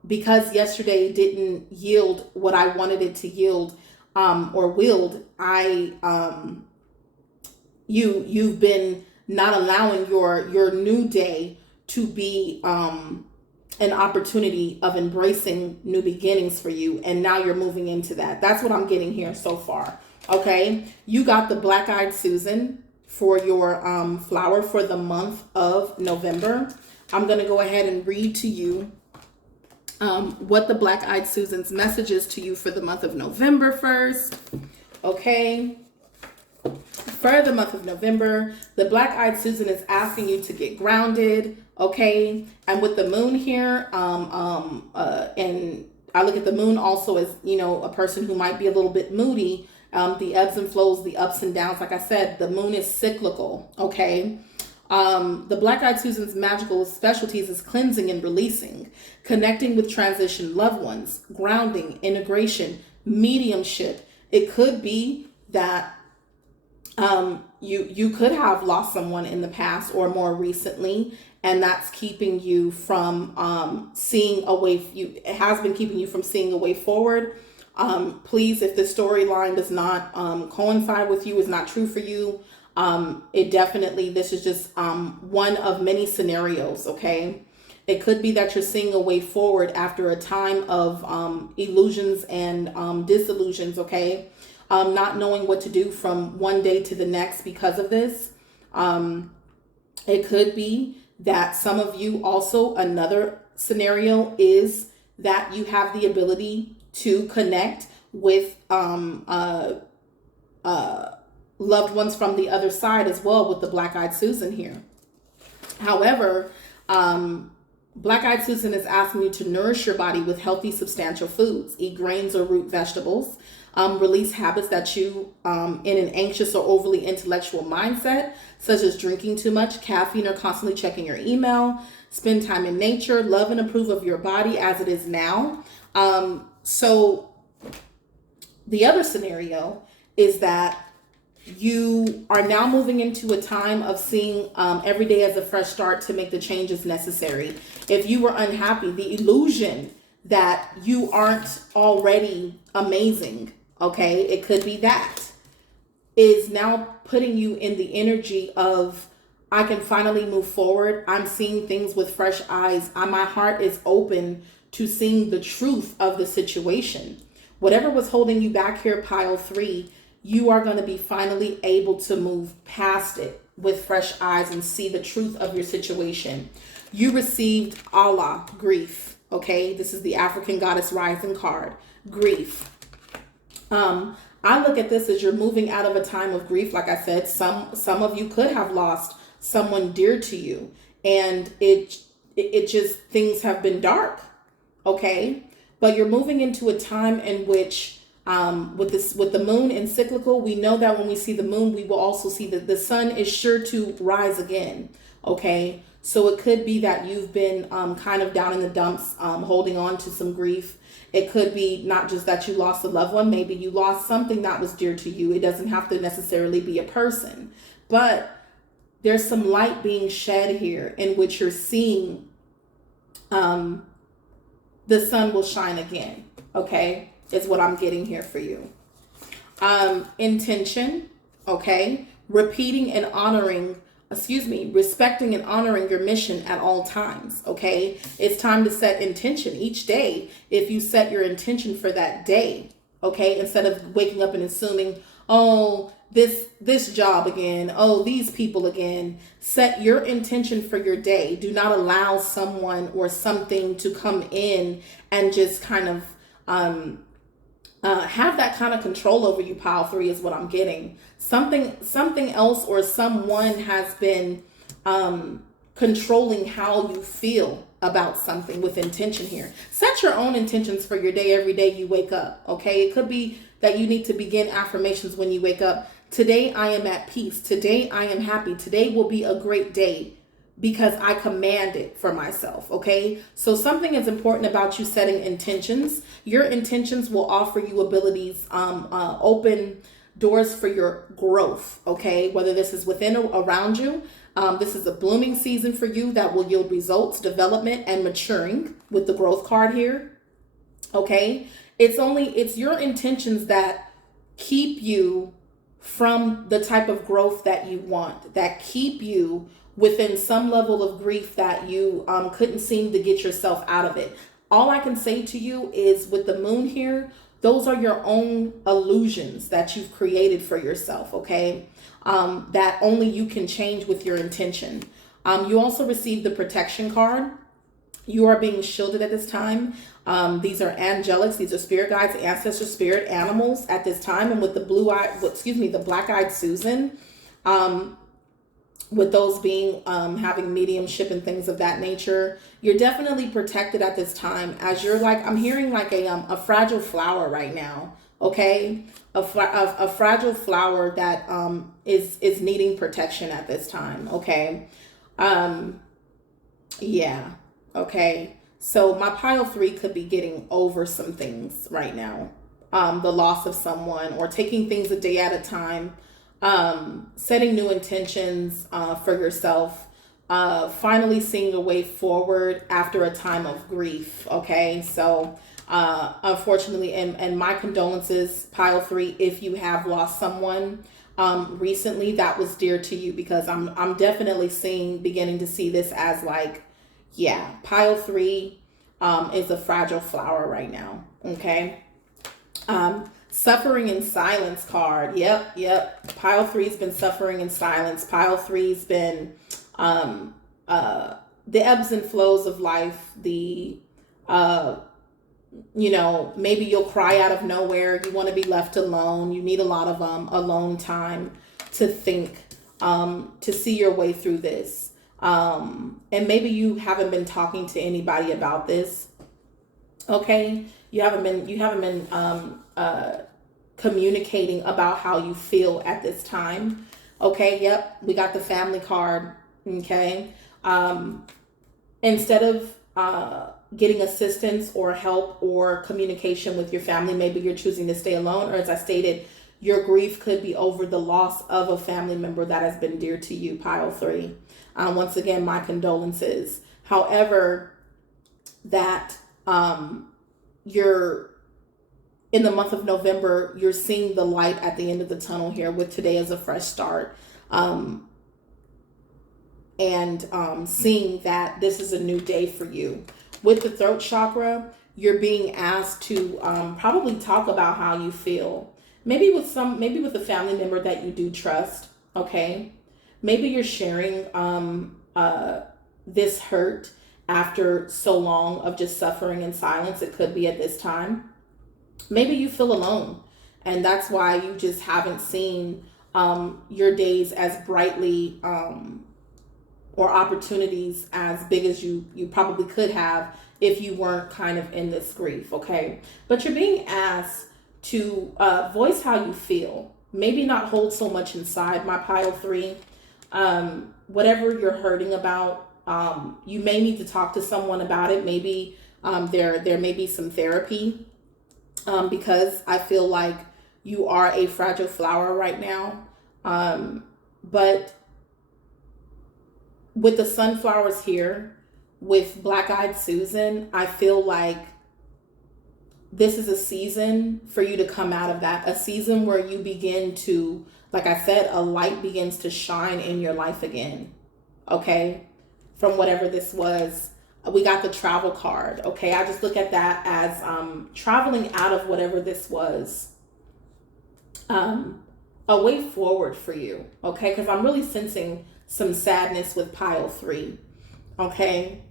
because yesterday didn't yield what I wanted it to yield, or willed, you've been not allowing your new day to be an opportunity of embracing new beginnings for you, and now you're moving into that. That's what I'm getting here so far. Okay, you got the Black-Eyed Susan for your flower for the month of November. I'm going to go ahead and read to you what the Black-Eyed Susan's message is to you for the month of November first. Okay, for the month of November, the Black-Eyed Susan is asking you to get grounded. Okay, and with the moon here, and I look at the moon also as, you know, a person who might be a little bit moody. The ebbs and flows, the ups and downs. Like I said, the moon is cyclical. Okay. The Black-Eyed Susan's magical specialties is cleansing and releasing, connecting with transition loved ones, grounding, integration, mediumship. It could be that you could have lost someone in the past or more recently, and that's keeping you from seeing a way. It has been keeping you from seeing a way forward. Please, if the storyline does not coincide with you, is not true for you, this is just one of many scenarios. Okay, it could be that you're seeing a way forward after a time of illusions and disillusions. Okay, not knowing what to do from one day to the next because of this. It could be that some of you also, another scenario is that you have the ability to connect with loved ones from the other side as well with the Black-Eyed Susan here. However, Black-Eyed Susan is asking you to nourish your body with healthy, substantial foods. Eat grains or root vegetables. Release habits that you in an anxious or overly intellectual mindset, such as drinking too much caffeine or constantly checking your email. Spend time in nature. Love and approve of your body as it is now. So the other scenario is that you are now moving into a time of seeing every day as a fresh start to make the changes necessary. If you were unhappy, the illusion that you aren't already amazing, okay, it could be that, is now putting you in the energy of, I can finally move forward. I'm seeing things with fresh eyes. My heart is open to seeing the truth of the situation. Whatever was holding you back here, pile 3, you are going to be finally able to move past it with fresh eyes and see the truth of your situation. You received Allah grief. Okay, this is the African Goddess Rising card. Grief. I look at this as you're moving out of a time of grief. Like I said, some of you could have lost someone dear to you, and it just, things have been dark. Okay, but you're moving into a time in which with the moon in cyclical, we know that when we see the moon, we will also see that the sun is sure to rise again. Okay, so it could be that you've been kind of down in the dumps, holding on to some grief. It could be not just that you lost a loved one, maybe you lost something that was dear to you. It doesn't have to necessarily be a person, but there's some light being shed here in which you're seeing the sun will shine again. Okay, is what I'm getting here for you. Intention, okay, repeating and honoring, respecting and honoring your mission at all times. Okay, it's time to set intention each day. If you set your intention for that day, okay, instead of waking up and assuming, oh, this job again, oh, these people again. Set your intention for your day. Do not allow someone or something to come in and just kind of have that kind of control over you. Pile 3 is what I'm getting. Something else or someone has been controlling how you feel about something with intention here. Set your own intentions for your day every day you wake up. Okay, it could be that you need to begin affirmations when you wake up. Today I am at peace. Today I am happy. Today will be a great day because I command it for myself. Okay, so something is important about you setting intentions. Your intentions will offer you abilities, open doors for your growth. Okay, whether this is within or around you. This is a blooming season for you that will yield results, development, and maturing with the growth card here. Okay, it's your intentions that keep you from the type of growth that you want, that keep you within some level of grief that you couldn't seem to get yourself out of it. All I can say to you is with the moon here, those are your own illusions that you've created for yourself, okay? That only you can change with your intention. You also received the protection card. You are being shielded at this time. These are angelics. These are spirit guides, ancestors, spirit animals at this time. And with the black-eyed Susan, with those being having mediumship and things of that nature, you're definitely protected at this time. As you're like, I'm hearing like a fragile flower right now. Okay, a fragile flower that is needing protection at this time. Okay, yeah. Okay, so my pile 3 could be getting over some things right now. The loss of someone or taking things a day at a time, setting new intentions for yourself, finally seeing a way forward after a time of grief. Okay, so unfortunately, and my condolences, pile 3, if you have lost someone recently that was dear to you, because I'm definitely beginning to see this as like, yeah, pile 3 is a fragile flower right now. Okay. Suffering in silence card. Yep. Pile 3's been suffering in silence. Pile 3's been the ebbs and flows of life. Maybe you'll cry out of nowhere. You want to be left alone. You need a lot of alone time to think, to see your way through this. And maybe you haven't been talking to anybody about this. Okay, you haven't been communicating about how you feel at this time. Okay, yep, we got the family card. Okay, instead of getting assistance or help or communication with your family, maybe you're choosing to stay alone, or as I stated, your grief could be over the loss of a family member that has been dear to you, pile 3. Once again, my condolences. However, that you're in the month of November, you're seeing the light at the end of the tunnel here with today as a fresh start. And seeing that this is a new day for you. With the throat chakra, you're being asked to probably talk about how you feel. Maybe with a family member that you do trust, okay? Maybe you're sharing this hurt after so long of just suffering in silence. It could be at this time. Maybe you feel alone, and that's why you just haven't seen your days as brightly, or opportunities as big as you probably could have if you weren't kind of in this grief. Okay, but you're being asked to voice how you feel. Maybe not hold so much inside, my pile 3. Whatever you're hurting about, you may need to talk to someone about it. Maybe there may be some therapy, because I feel like you are a fragile flower right now. But with the sunflowers here, with Black-Eyed Susan, I feel like this is a season for you to come out of that. A season where you begin to, like I said, a light begins to shine in your life again. Okay? From whatever this was. We got the travel card. Okay? I just look at that as traveling out of whatever this was. A way forward for you. Okay? Because I'm really sensing some sadness with pile 3. Okay?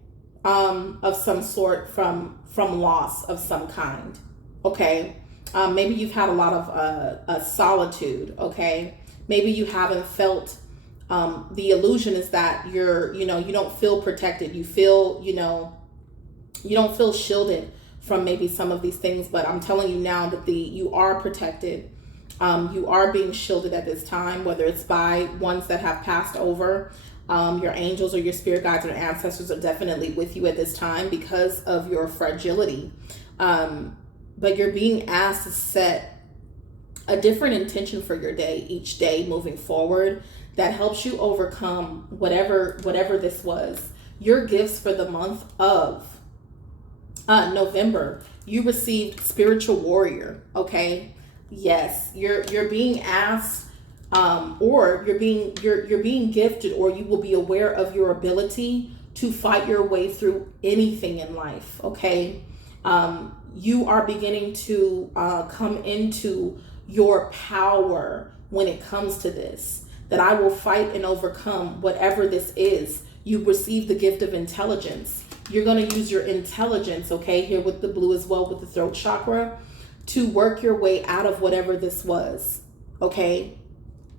Of some sort, from loss of some kind. Okay? Maybe you've had a lot of solitude. Okay? Maybe you haven't felt, the illusion is that you don't feel protected. You feel, you don't feel shielded from maybe some of these things, but I'm telling you now that you are protected. You are being shielded at this time, whether it's by ones that have passed over. Your angels or your spirit guides or ancestors are definitely with you at this time because of your fragility. But you're being asked to set a different intention for your day, each day moving forward, that helps you overcome whatever this was. Your gifts for the month of November, you received spiritual warrior. Okay. Yes, you're being asked, or you're being gifted, or you will be aware of your ability to fight your way through anything in life. Okay, you are beginning to come into your power when it comes to this. That I will fight and overcome whatever this is. You receive the gift of intelligence. You're going to use your intelligence. Okay, here with the blue as well, with the throat chakra, to work your way out of whatever this was, okay?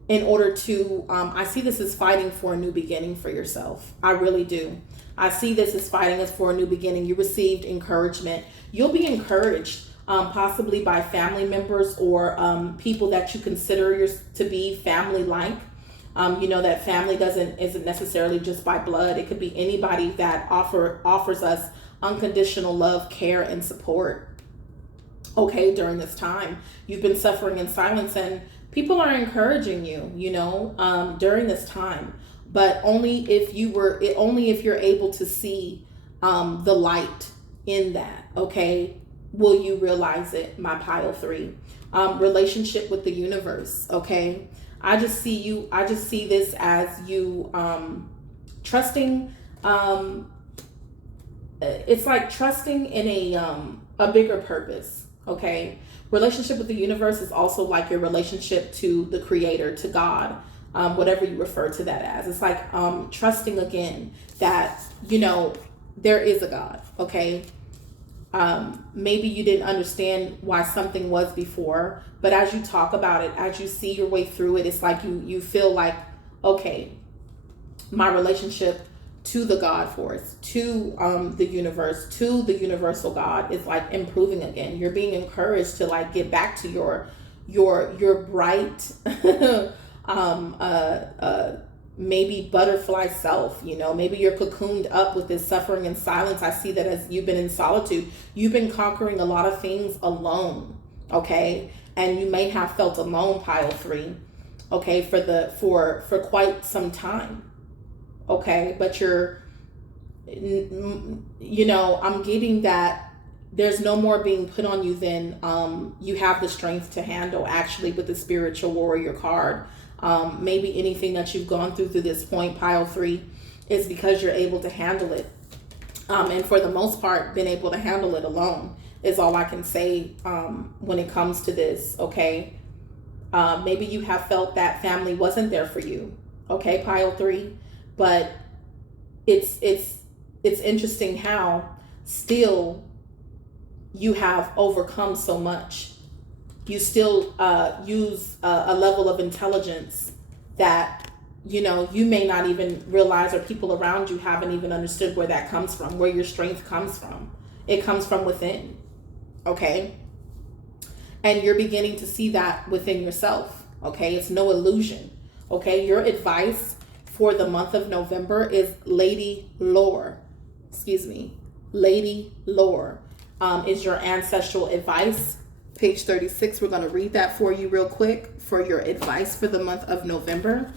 In order to, I see this as fighting for a new beginning for yourself. I really do. I see this as fighting as for a new beginning. You received encouragement. You'll be encouraged, possibly by family members or people that you consider to be family-like. That family isn't necessarily just by blood. It could be anybody that offers us unconditional love, care, and support. Okay, during this time you've been suffering in silence, and people are encouraging you, during this time, but only if you're able to see the light in that. Okay, will you realize it, my pile 3? Relationship with the universe. Okay, I just see this as you trusting. It's like trusting in a bigger purpose. Okay, relationship with the universe is also like your relationship to the creator, to God, whatever you refer to that as. It's like trusting again that there is a God. Okay, maybe you didn't understand why something was before, but as you talk about it, as you see your way through it, it's like you feel like, okay, my relationship to the God force, to the universe, to the universal God is like improving again. You're being encouraged to like get back to your bright maybe butterfly self. Maybe you're cocooned up with this suffering and silence. I see that as you've been in solitude, you've been conquering a lot of things alone. Okay, and you may have felt alone, pile 3. Okay, for quite some time. Okay, but I'm getting that there's no more being put on you than you have the strength to handle, actually, with the spiritual warrior card. Maybe anything that you've gone through this point, pile 3, is because you're able to handle it. And for the most part, been able to handle it alone is all I can say when it comes to this. Okay, maybe you have felt that family wasn't there for you. Okay, pile 3. But it's it's interesting how still you have overcome so much. You still use a level of intelligence that, you know, you may not even realize, or people around you haven't even understood where that comes from, where your strength comes from. It comes from within, okay? And you're beginning to see that within yourself, okay? It's no illusion, okay? Your advice for the month of November is Lady Lore. Excuse me. Lady Lore is your ancestral advice. Page 36, we're going to read that for you real quick for your advice for the month of November.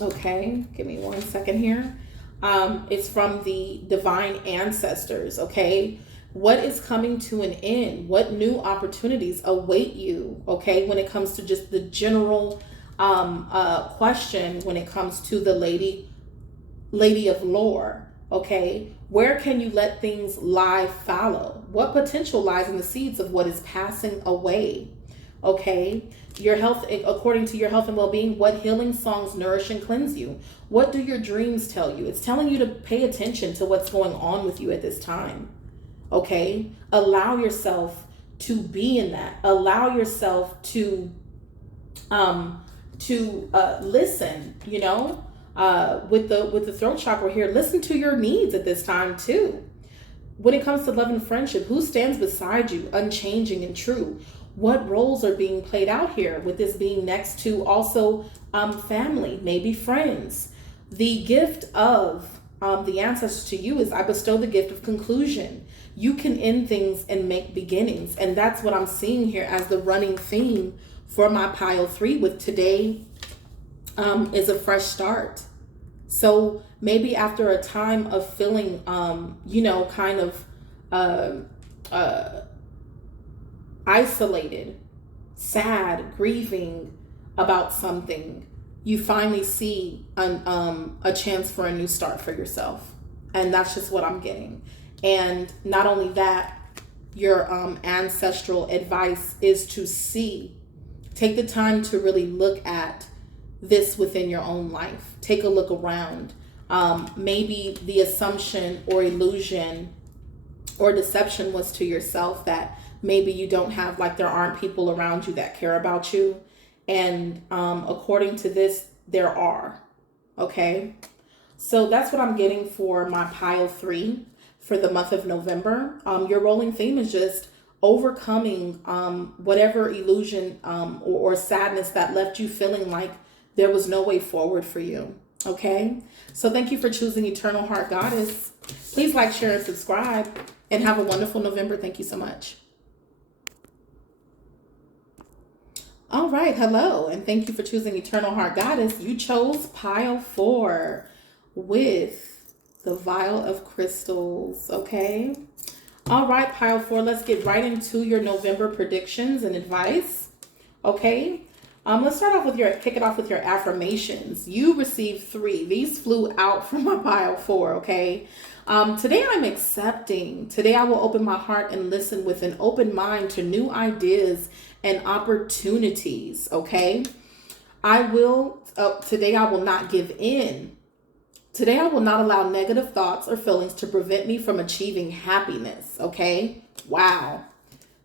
Okay, give me 1 second here. It's from the divine ancestors, okay? What is coming to an end? What new opportunities await you, okay, when it comes to just the general question when it comes to the lady of lore, okay? Where can you let things lie fallow? What potential lies in the seeds of what is passing away, okay? Your health, according to your health and well-being, what healing songs nourish and cleanse you? What do your dreams tell you? It's telling you to pay attention to what's going on with you at this time, okay? Allow yourself to be in that. Allow yourself to listen, you know, with the throat chakra here. Listen to your needs at this time too. When it comes to love and friendship, who stands beside you, unchanging and true? What roles are being played out here, with this being next to also family, maybe friends? The gift of the ancestors to you is, I bestow the gift of conclusion. You can end things and make beginnings. And that's what I'm seeing here as the running theme for my pile 3, with today is a fresh start. So maybe after a time of feeling, you know, kind of isolated, sad, grieving about something, you finally see a chance for a new start for yourself. And that's just what I'm getting. And not only that, your ancestral advice is to take the time to really look at this within your own life. Take a look around. Maybe the assumption or illusion or deception was to yourself that maybe you don't have, like, there aren't people around you that care about you. And according to this, there are. Okay. So that's what I'm getting for my pile 3 for the month of November. Your rolling theme is just overcoming whatever illusion or sadness that left you feeling like there was no way forward for you. Okay. So thank you for choosing Eternal Heart Goddess. Please like, share, and subscribe, and have a wonderful November. Thank you so much. All right. Hello. And thank you for choosing Eternal Heart Goddess. You chose pile 4 with the vial of crystals. Okay. All right, pile 4. Let's get right into your November predictions and advice. Okay. Let's start off with kick it off with your affirmations. You received 3. These flew out from my pile 4. Okay. Today I'm accepting. Today I will open my heart and listen with an open mind to new ideas and opportunities. Okay. Today I will not give in. Today I will not allow negative thoughts or feelings to prevent me from achieving happiness. Okay. Wow.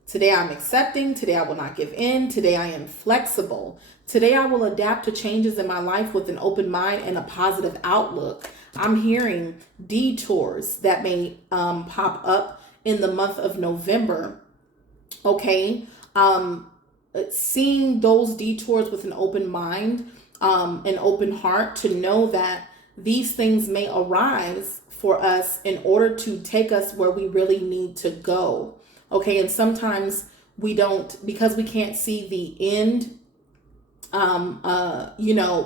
Today I'm accepting. Today I will not give in. Today I am flexible. Today I will adapt to changes in my life with an open mind and a positive outlook. I'm hearing detours that may pop up in the month of November. Okay. Seeing those detours with an open mind, an open heart, to know that these things may arise for us in order to take us where we really need to go. Okay. And sometimes we don't, because we can't see the end,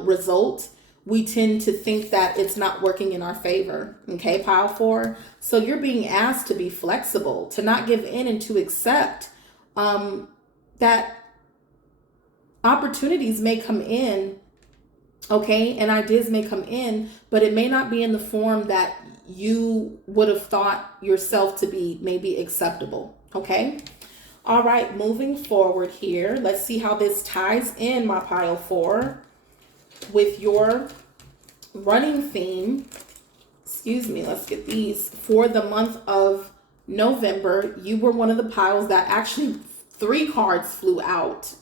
result, we tend to think that it's not working in our favor. Okay. Pile 4. So you're being asked to be flexible, to not give in, and to accept, that opportunities may come in. Okay. And ideas may come in, but it may not be in the form that you would have thought yourself to be maybe acceptable. Okay. All right. Moving forward here. Let's see how this ties in, my pile 4, with your running theme. excuse me, let's get these. For the month of November, you were one of the piles that actually 3 cards flew out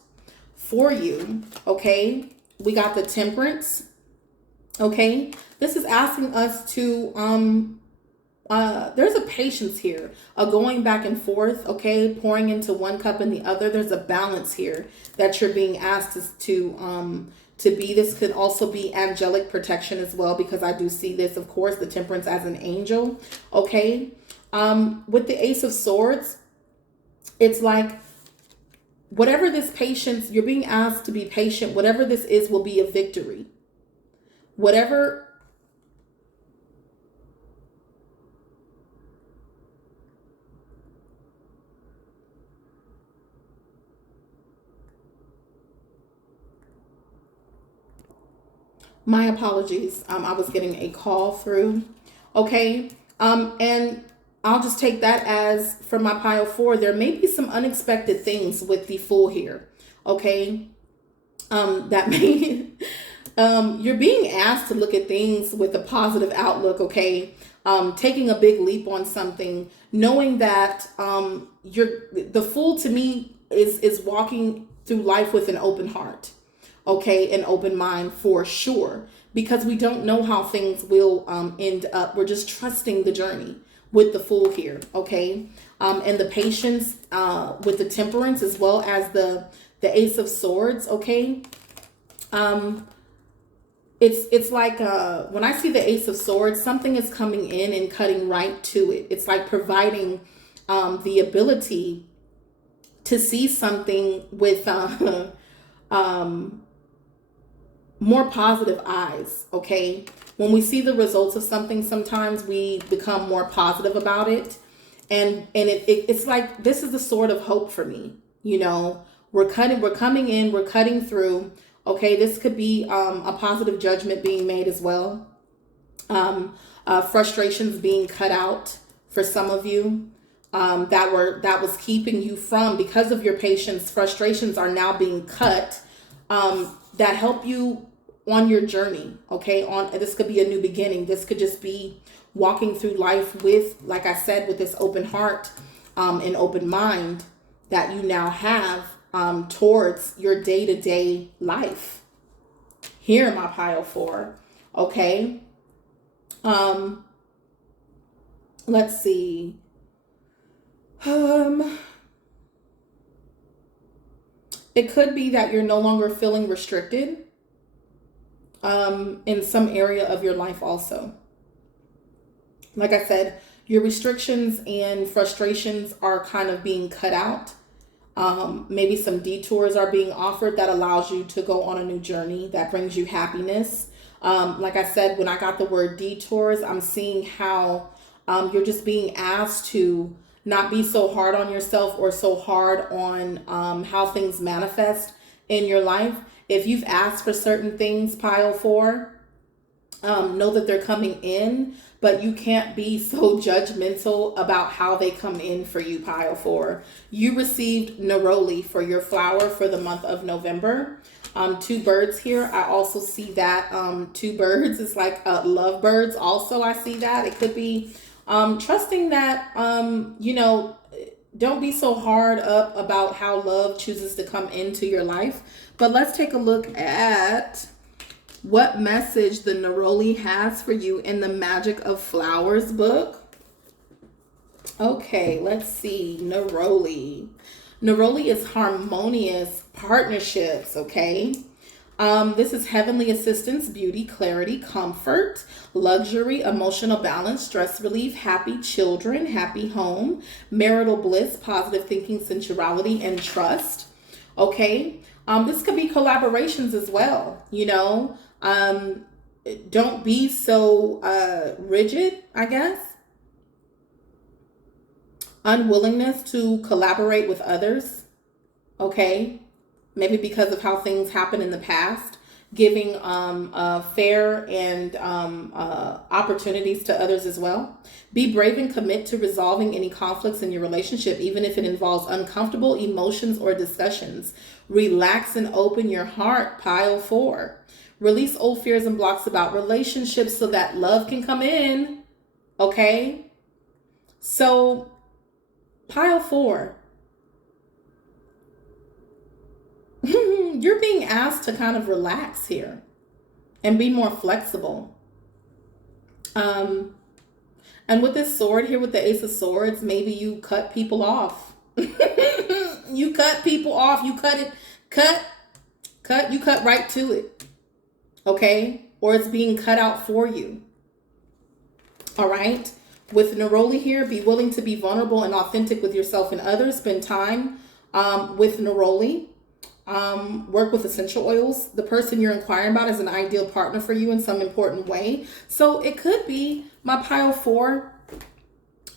for you. Okay. We got the Temperance. Okay. This is asking us to, there's a patience here, a going back and forth, okay, pouring into one cup and the other. There's a balance here that you're being asked to be. This could also be angelic protection as well, because I do see this, of course, the Temperance as an angel, okay. With the Ace of Swords, it's like whatever this patience, you're being asked to be patient. Whatever this is will be a victory. Whatever. My apologies. I was getting a call through. Okay. And I'll just take that as for my pile 4. There may be some unexpected things with the Fool here. Okay. That may, you're being asked to look at things with a positive outlook. Okay. Taking a big leap on something, knowing that, the Fool to me is walking through life with an open heart. Okay, an open mind for sure, because we don't know how things will end up. We're just trusting the journey with the Fool here, okay? And the patience with the Temperance, as well as the Ace of Swords, okay? It's like when I see the Ace of Swords, something is coming in and cutting right to it. It's like providing the ability to see something with more positive eyes, okay? When we see the results of something, sometimes we become more positive about it. And it's like, this is the sword of hope for me. You know, we're coming in, we're cutting through. Okay, this could be a positive judgment being made as well. Frustrations being cut out for some of you. That was keeping you from, because of your patience, frustrations are now being cut. That help you on your journey, okay? This could be a new beginning. This could just be walking through life with, like I said, with this open heart, and open mind that you now have towards your day-to-day life. Here, my pile 4, okay? Let's see. It could be that you're no longer feeling restricted in some area of your life also. Like I said, your restrictions and frustrations are kind of being cut out. Maybe some detours are being offered that allows you to go on a new journey that brings you happiness. Like I said, when I got the word detours, I'm seeing how you're just being asked to not be so hard on yourself or so hard on how things manifest in your life. If you've asked for certain things, pile 4, know that they're coming in, but you can't be so judgmental about how they come in for you, pile 4. You received neroli for your flower for the month of November. 2 birds here. I also see that 2 birds is like lovebirds. Also, I see that. It could be trusting that, don't be so hard up about how love chooses to come into your life. But let's take a look at what message the neroli has for you in the Magic of Flowers book. Okay, let's see. Neroli. Neroli is harmonious partnerships, okay? This is heavenly assistance, beauty, clarity, comfort, luxury, emotional balance, stress relief, happy children, happy home, marital bliss, positive thinking, sensuality, and trust. Okay. This could be collaborations as well. Don't be so rigid, I guess. Unwillingness to collaborate with others. Okay. Maybe because of how things happen in the past, giving fair and opportunities to others as well. Be brave and commit to resolving any conflicts in your relationship, even if it involves uncomfortable emotions or discussions. Relax and open your heart, pile 4. Release old fears and blocks about relationships so that love can come in. Okay? So, pile 4, you're being asked to kind of relax here and be more flexible. And with this sword here, with the Ace of Swords, maybe you cut people off. You cut people off. You you cut right to it. Okay? Or it's being cut out for you. All right? With Neroli here, be willing to be vulnerable and authentic with yourself and others. Spend time with Neroli. Work with essential oils. The person you're inquiring about is an ideal partner for you in some important way. So it could be, my pile 4,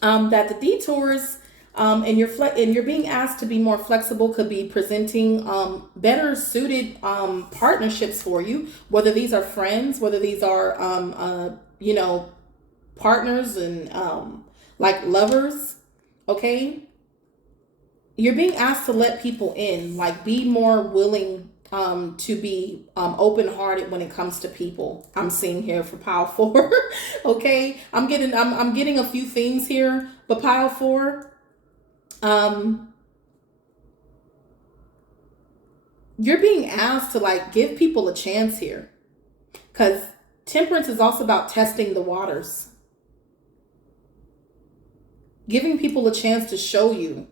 that the detours and you're being asked to be more flexible could be presenting better suited partnerships for you, whether these are friends, whether these are partners and like lovers. Okay, you're being asked to let people in, like be more willing to be open-hearted when it comes to people. I'm seeing here for pile 4. Okay, I'm getting a few things here, but pile 4, you're being asked to like give people a chance here, because temperance is also about testing the waters, giving people a chance to show you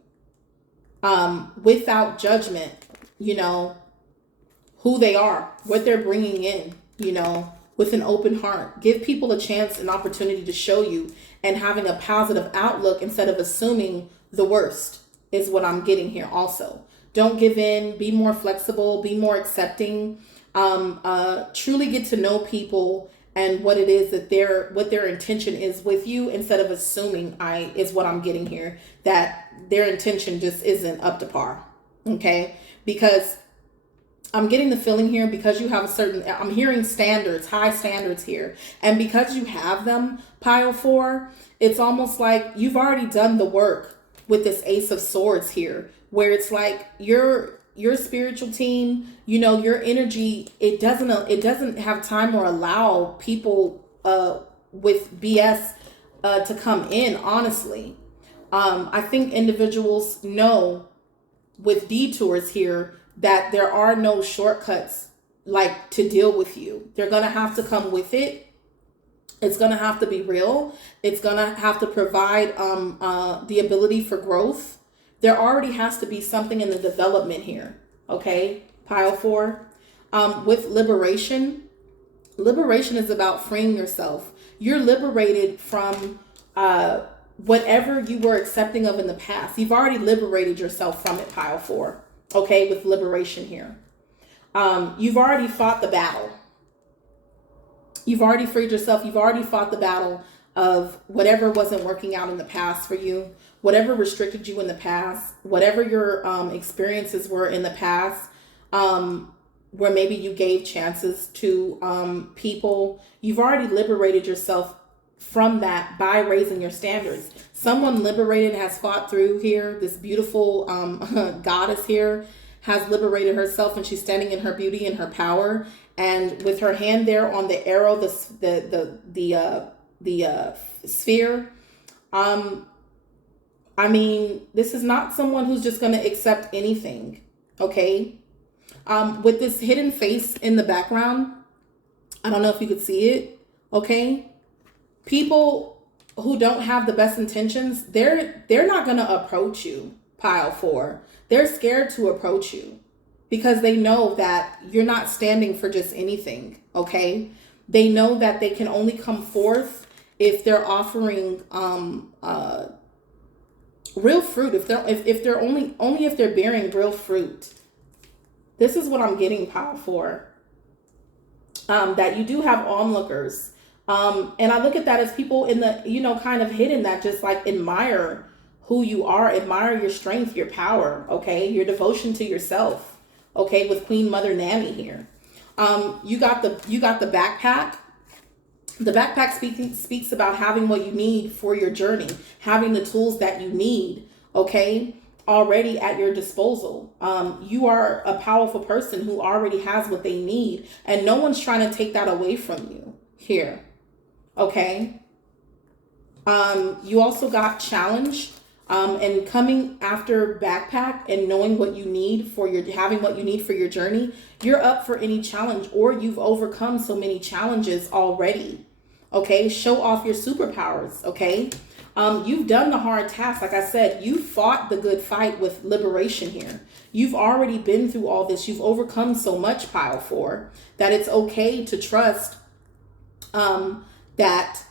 without judgment, who they are, what they're bringing in, with an open heart. Give people a chance, an opportunity to show you, and having a positive outlook instead of assuming the worst is what I'm getting here also. Don't give in, be more flexible, be more accepting, truly get to know people and what it is that what their intention is with you, instead of assuming is what I'm getting here, that their intention just isn't up to par. Okay? Because I'm getting the feeling here, because you have I'm hearing standards, high standards here. And because you have them, pile 4, it's almost like you've already done the work with this Ace of Swords here, where it's like your spiritual team, your energy, it doesn't have time or allow people with BS to come in, honestly. I think individuals know with detours here that there are no shortcuts like to deal with you. They're going to have to come with it. It's going to have to be real. It's going to have to provide the ability for growth. There already has to be something in the development here. Okay, pile 4. With liberation is about freeing yourself. You're liberated from whatever you were accepting of in the past. You've already liberated yourself from it, pile 4. Okay, with liberation here. You've already fought the battle. You've already freed yourself. You've already fought the battle of whatever wasn't working out in the past for you, whatever restricted you in the past, whatever your experiences were in the past, where maybe you gave chances to people. You've already liberated yourself from that by raising your standards. Someone liberated has fought through here. This beautiful goddess here has liberated herself, and she's standing in her beauty and her power. And with her hand there on the arrow, the sphere. I mean, this is not someone who's just going to accept anything. Okay. With this hidden face in the background, I don't know if you could see it. Okay. People who don't have the best intentions, they're not going to approach you, pile 4. They're scared to approach you because they know that you're not standing for just anything. Okay. They know that they can only come forth if they're offering real fruit, if they're only if they're bearing real fruit. This is what I'm getting, pile 4. That you do have onlookers. And I look at that as people in the, kind of hidden, that just like admire who you are, admire your strength, your power, okay? Your devotion to yourself, okay? With Queen Mother Nami here. You got the backpack. The backpack speaks about having what you need for your journey, having the tools that you need, okay, already at your disposal. You are a powerful person who already has what they need, and no one's trying to take that away from you here, okay? You also got challenge, and coming after backpack and knowing what you need for your having what you need for your journey. You're up for any challenge, or you've overcome so many challenges already. Okay, show off your superpowers. Okay, you've done the hard task. Like I said, you fought the good fight with liberation here. You've already been through all this. You've overcome so much, pile four, that it's okay to trust that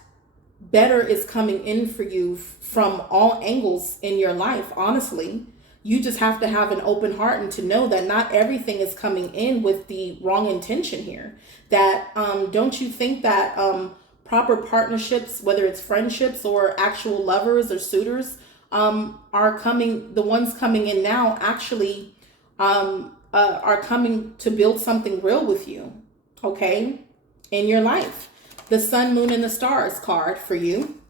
better is coming in for you from all angles in your life. Honestly, you just have to have an open heart and to know that not everything is coming in with the wrong intention here. That don't you think that proper partnerships, whether it's friendships or actual lovers or suitors, are coming, the ones coming in now actually are coming to build something real with you, okay, in your life. The sun, moon, and the stars card for you.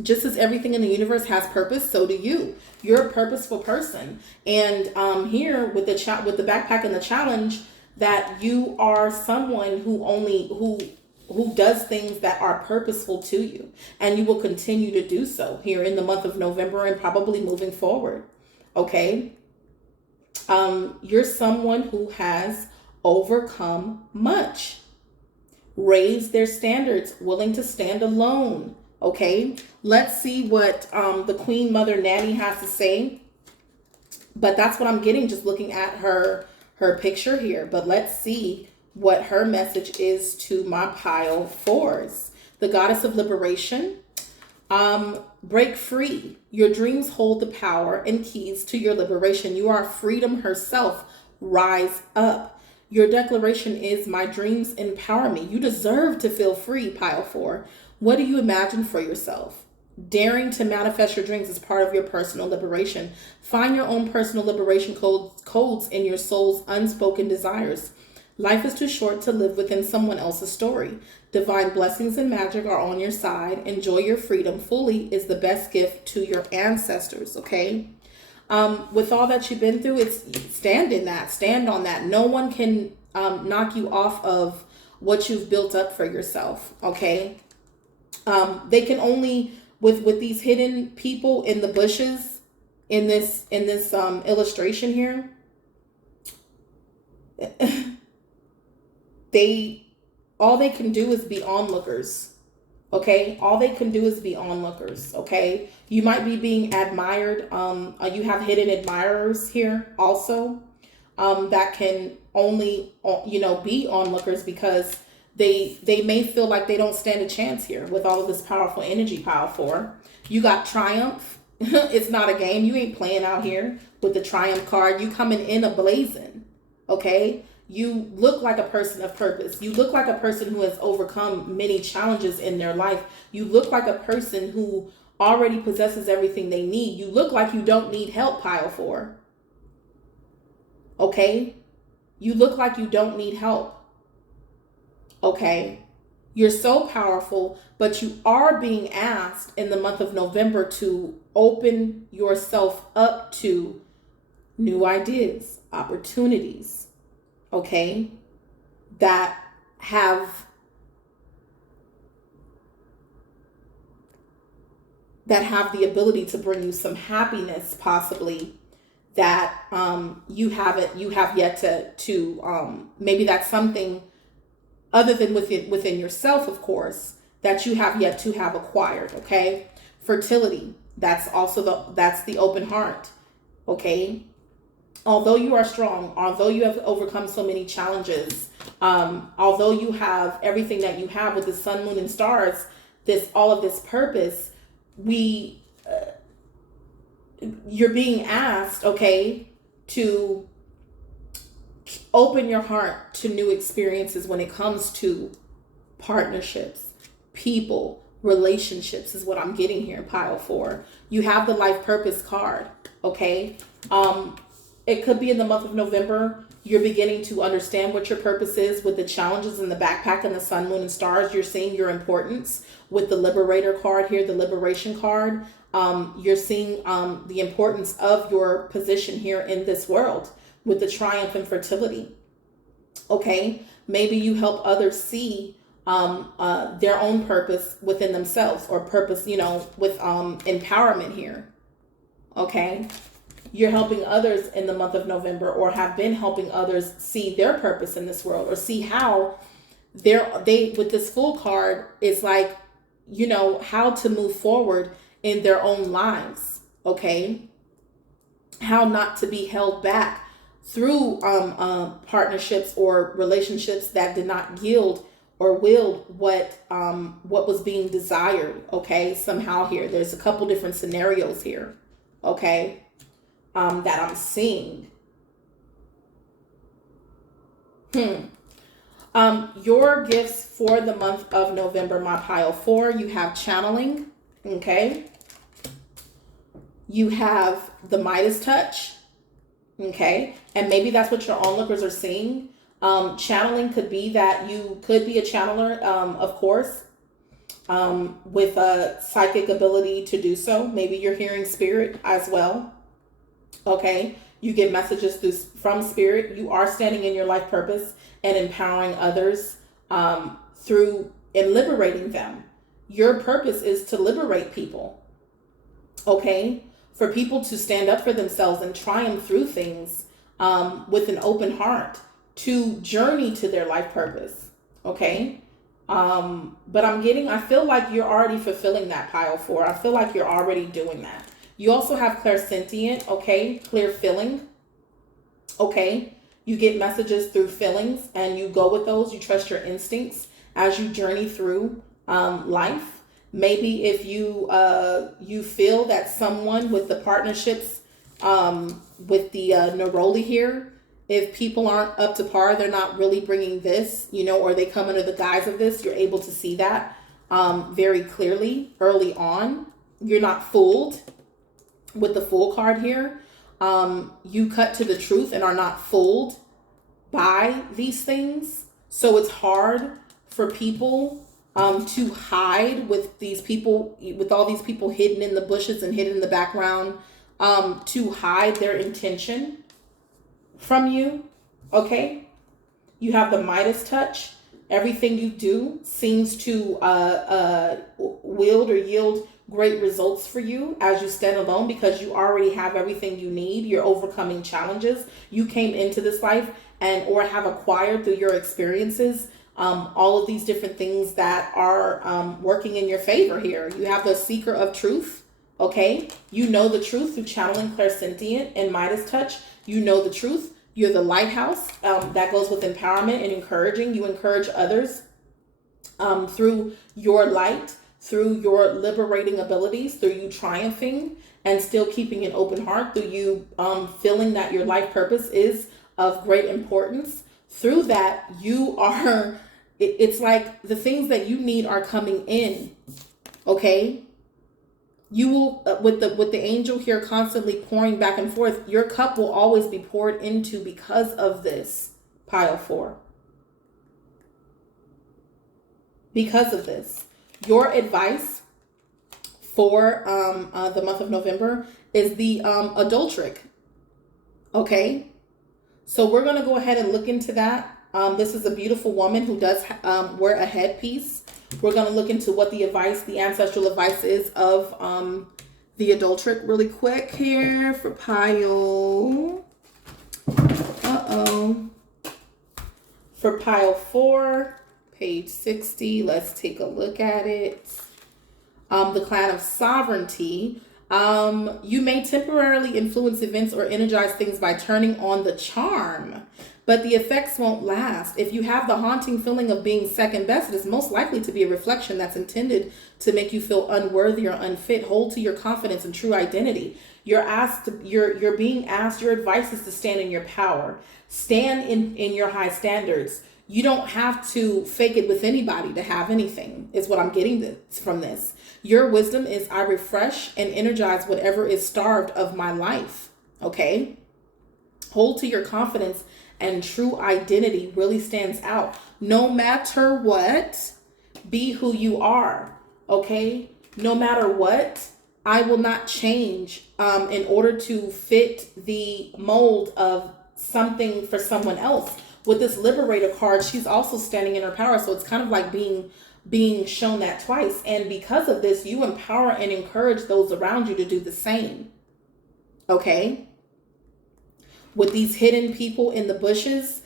Just as everything in the universe has purpose, so do you. You're a purposeful person. And here with the backpack and the challenge, that you are someone who does things that are purposeful to you, and you will continue to do so here in the month of November and probably moving forward. Okay. You're someone who has overcome much, raised their standards, willing to stand alone. Okay, let's see what the Queen Mother Nanny has to say. But that's what I'm getting just looking at her picture here. But let's see what her message is to my pile fours. The Goddess of Liberation. Break free. Your dreams hold the power and keys to your liberation. You are freedom herself. Rise up. Your declaration is, my dreams empower me. You deserve to feel free, pile four. What do you imagine for yourself? Daring to manifest your dreams is part of your personal liberation. Find your own personal liberation codes in your soul's unspoken desires. Life is too short to live within someone else's story. Divine blessings and magic are on your side. Enjoy your freedom fully is the best gift to your ancestors, okay? With all that you've been through, it's stand on that. No one can knock you off of what you've built up for yourself. Okay. They can only with these hidden people in the bushes in this illustration here. All they can do is be onlookers. Okay, all they can do is be onlookers. Okay, you might be being admired. You have hidden admirers here also, that can only be onlookers because they may feel like they don't stand a chance here with all of this powerful energy. Pile four, you got triumph. It's not a game. You ain't playing out here with the triumph card. You coming in ablazing. Okay. You look like a person of purpose. You look like a person who has overcome many challenges in their life. You look like a person who already possesses everything they need. You look like you don't need help, pile four. Okay? You look like you don't need help. Okay? You're so powerful, but you are being asked in the month of November to open yourself up to new ideas, opportunities. Okay, that have the ability to bring you some happiness, possibly that you have yet to maybe that's something other than within yourself, of course, that you have yet to have acquired. Okay, fertility. That's also that's the open heart. Okay. Although you are strong, although you have overcome so many challenges, although you have everything that you have with the sun, moon, and stars, all of this purpose, you're being asked, okay, to open your heart to new experiences when it comes to partnerships, people, relationships is what I'm getting here, pile four. You have the life purpose card, okay? It could be in the month of November, you're beginning to understand what your purpose is with the challenges in the backpack and the sun, moon, and stars. You're seeing your importance with the liberator card here, the liberation card. You're seeing the importance of your position here in this world with the triumph and fertility. Okay, maybe you help others see their own purpose within themselves, or purpose, with empowerment here. Okay. You're helping others in the month of November, or have been helping others see their purpose in this world, or see how they with this Fool card is like, how to move forward in their own lives. Okay. How not to be held back through partnerships or relationships that did not yield or willed what was being desired. Okay. Somehow here, there's a couple different scenarios here. Okay. That I'm seeing. Your gifts for the month of November, my pile 4, you have channeling. Okay. You have the Midas touch. Okay. And maybe that's what your onlookers are seeing. Channeling could be that you could be a channeler, of course, with a psychic ability to do so. Maybe you're hearing spirit as well. Okay. You get messages from spirit. You are standing in your life purpose and empowering others through and liberating them. Your purpose is to liberate people. Okay. For people to stand up for themselves and triumph through things with an open heart, to journey to their life purpose. Okay. But I feel like you're already fulfilling that, pile 4. I feel like you're already doing that. You also have clairsentient, okay, clear feeling, okay. You get messages through feelings and you go with those. You trust your instincts as you journey through life. Maybe if you feel that someone with the partnerships, with the neroli here, if people aren't up to par, they're not really bringing this, or they come under the guise of this, you're able to see that very clearly early on. You're not fooled with the Fool card here. You cut to the truth and are not fooled by these things. So it's hard for people to hide with these people, with all these people hidden in the bushes and hidden in the background, to hide their intention from you. Okay. You have the Midas touch. Everything you do seems to wield or yield great results for you as you stand alone, because you already have everything you need. You're overcoming challenges. You came into this life or have acquired through your experiences all of these different things that are working in your favor here. You have the seeker of truth. Okay. You know the truth through channeling clairsentient and Midas touch. You know the truth. You're the lighthouse. That goes with empowerment and encouraging. You encourage others through your light, through your liberating abilities, through you triumphing and still keeping an open heart, through you feeling that your life purpose is of great importance. Through that, you are, it's like the things that you need are coming in. Okay. You will, with the angel here constantly pouring back and forth, your cup will always be poured into because of this, pile 4. Because of this. Your advice for the month of November is the adulteric. Okay. So we're going to go ahead and look into that. This is a beautiful woman who does wear a headpiece. We're going to look into what the ancestral advice is of the adulteric really quick here for pile. For pile 4, page 60. Let's take a look at it. The clan of sovereignty. You may temporarily influence events or energize things by turning on the charm, but the effects won't last. If you have the haunting feeling of being second best, it is most likely to be a reflection that's intended to make you feel unworthy or unfit. Hold to your confidence and true identity. You're being asked, your advice is to stand in your power. Stand in your high standards. You don't have to fake it with anybody to have anything, is what I'm getting from this. Your wisdom is, I refresh and energize whatever is starved of my life. Okay? Hold to your confidence, and true identity really stands out. No matter what, be who you are. Okay? No matter what, I will not change in order to fit the mold of something for someone else. With this Liberator card, she's also standing in her power. So it's kind of like being shown that twice. And because of this, you empower and encourage those around you to do the same. Okay? With these hidden people in the bushes,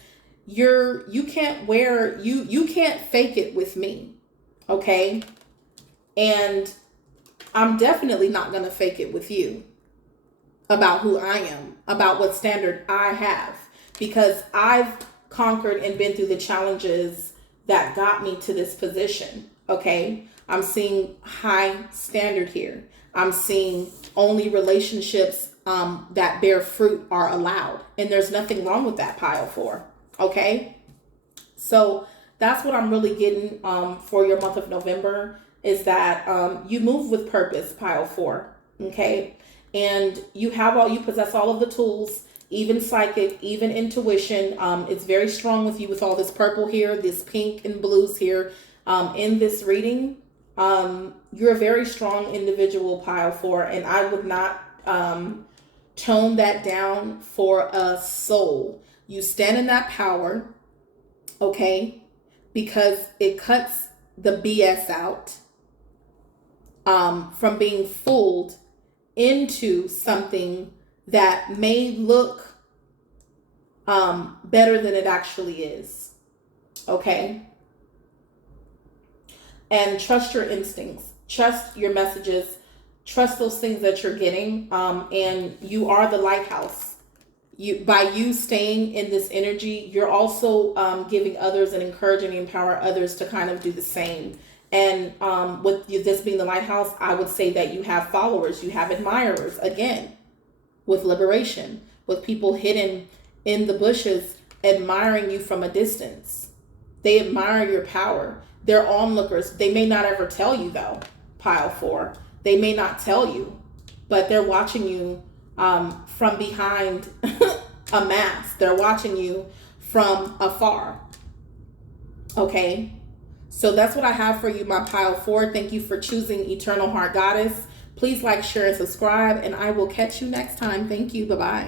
you can't fake it with me. Okay? And I'm definitely not going to fake it with you about who I am, about what standard I have, because I've conquered and been through the challenges that got me to this position. Okay? I'm seeing high standard here. I'm seeing only relationships that bear fruit are allowed. And there's nothing wrong with that, pile 4. Okay? So that's what I'm really getting for your month of November, is that you move with purpose, pile 4. Okay? And you possess all of the tools, even psychic, even intuition. It's very strong with you with all this purple here, this pink and blues here. In this reading, you're a very strong individual, pile 4, and I would not tone that down for a soul. You stand in that power, okay, because it cuts the BS out from being fooled into something that may look better than it actually is. Okay? And trust your instincts. Trust your messages. Trust those things that you're getting. And you are the lighthouse. By you staying in this energy, you're also giving others and encouraging and empower others to kind of do the same. And with this being the lighthouse, I would say that you have followers, you have admirers, again, with liberation, with people hidden in the bushes, admiring you from a distance. They admire your power. They're onlookers. They may not ever tell you, though, pile 4. They may not tell you, but they're watching you from behind a mask. They're watching you from afar. Okay? So that's what I have for you, my pile 4. Thank you for choosing Eternal Heart Goddess. Please like, share, and subscribe, and I will catch you next time. Thank you. Bye-bye.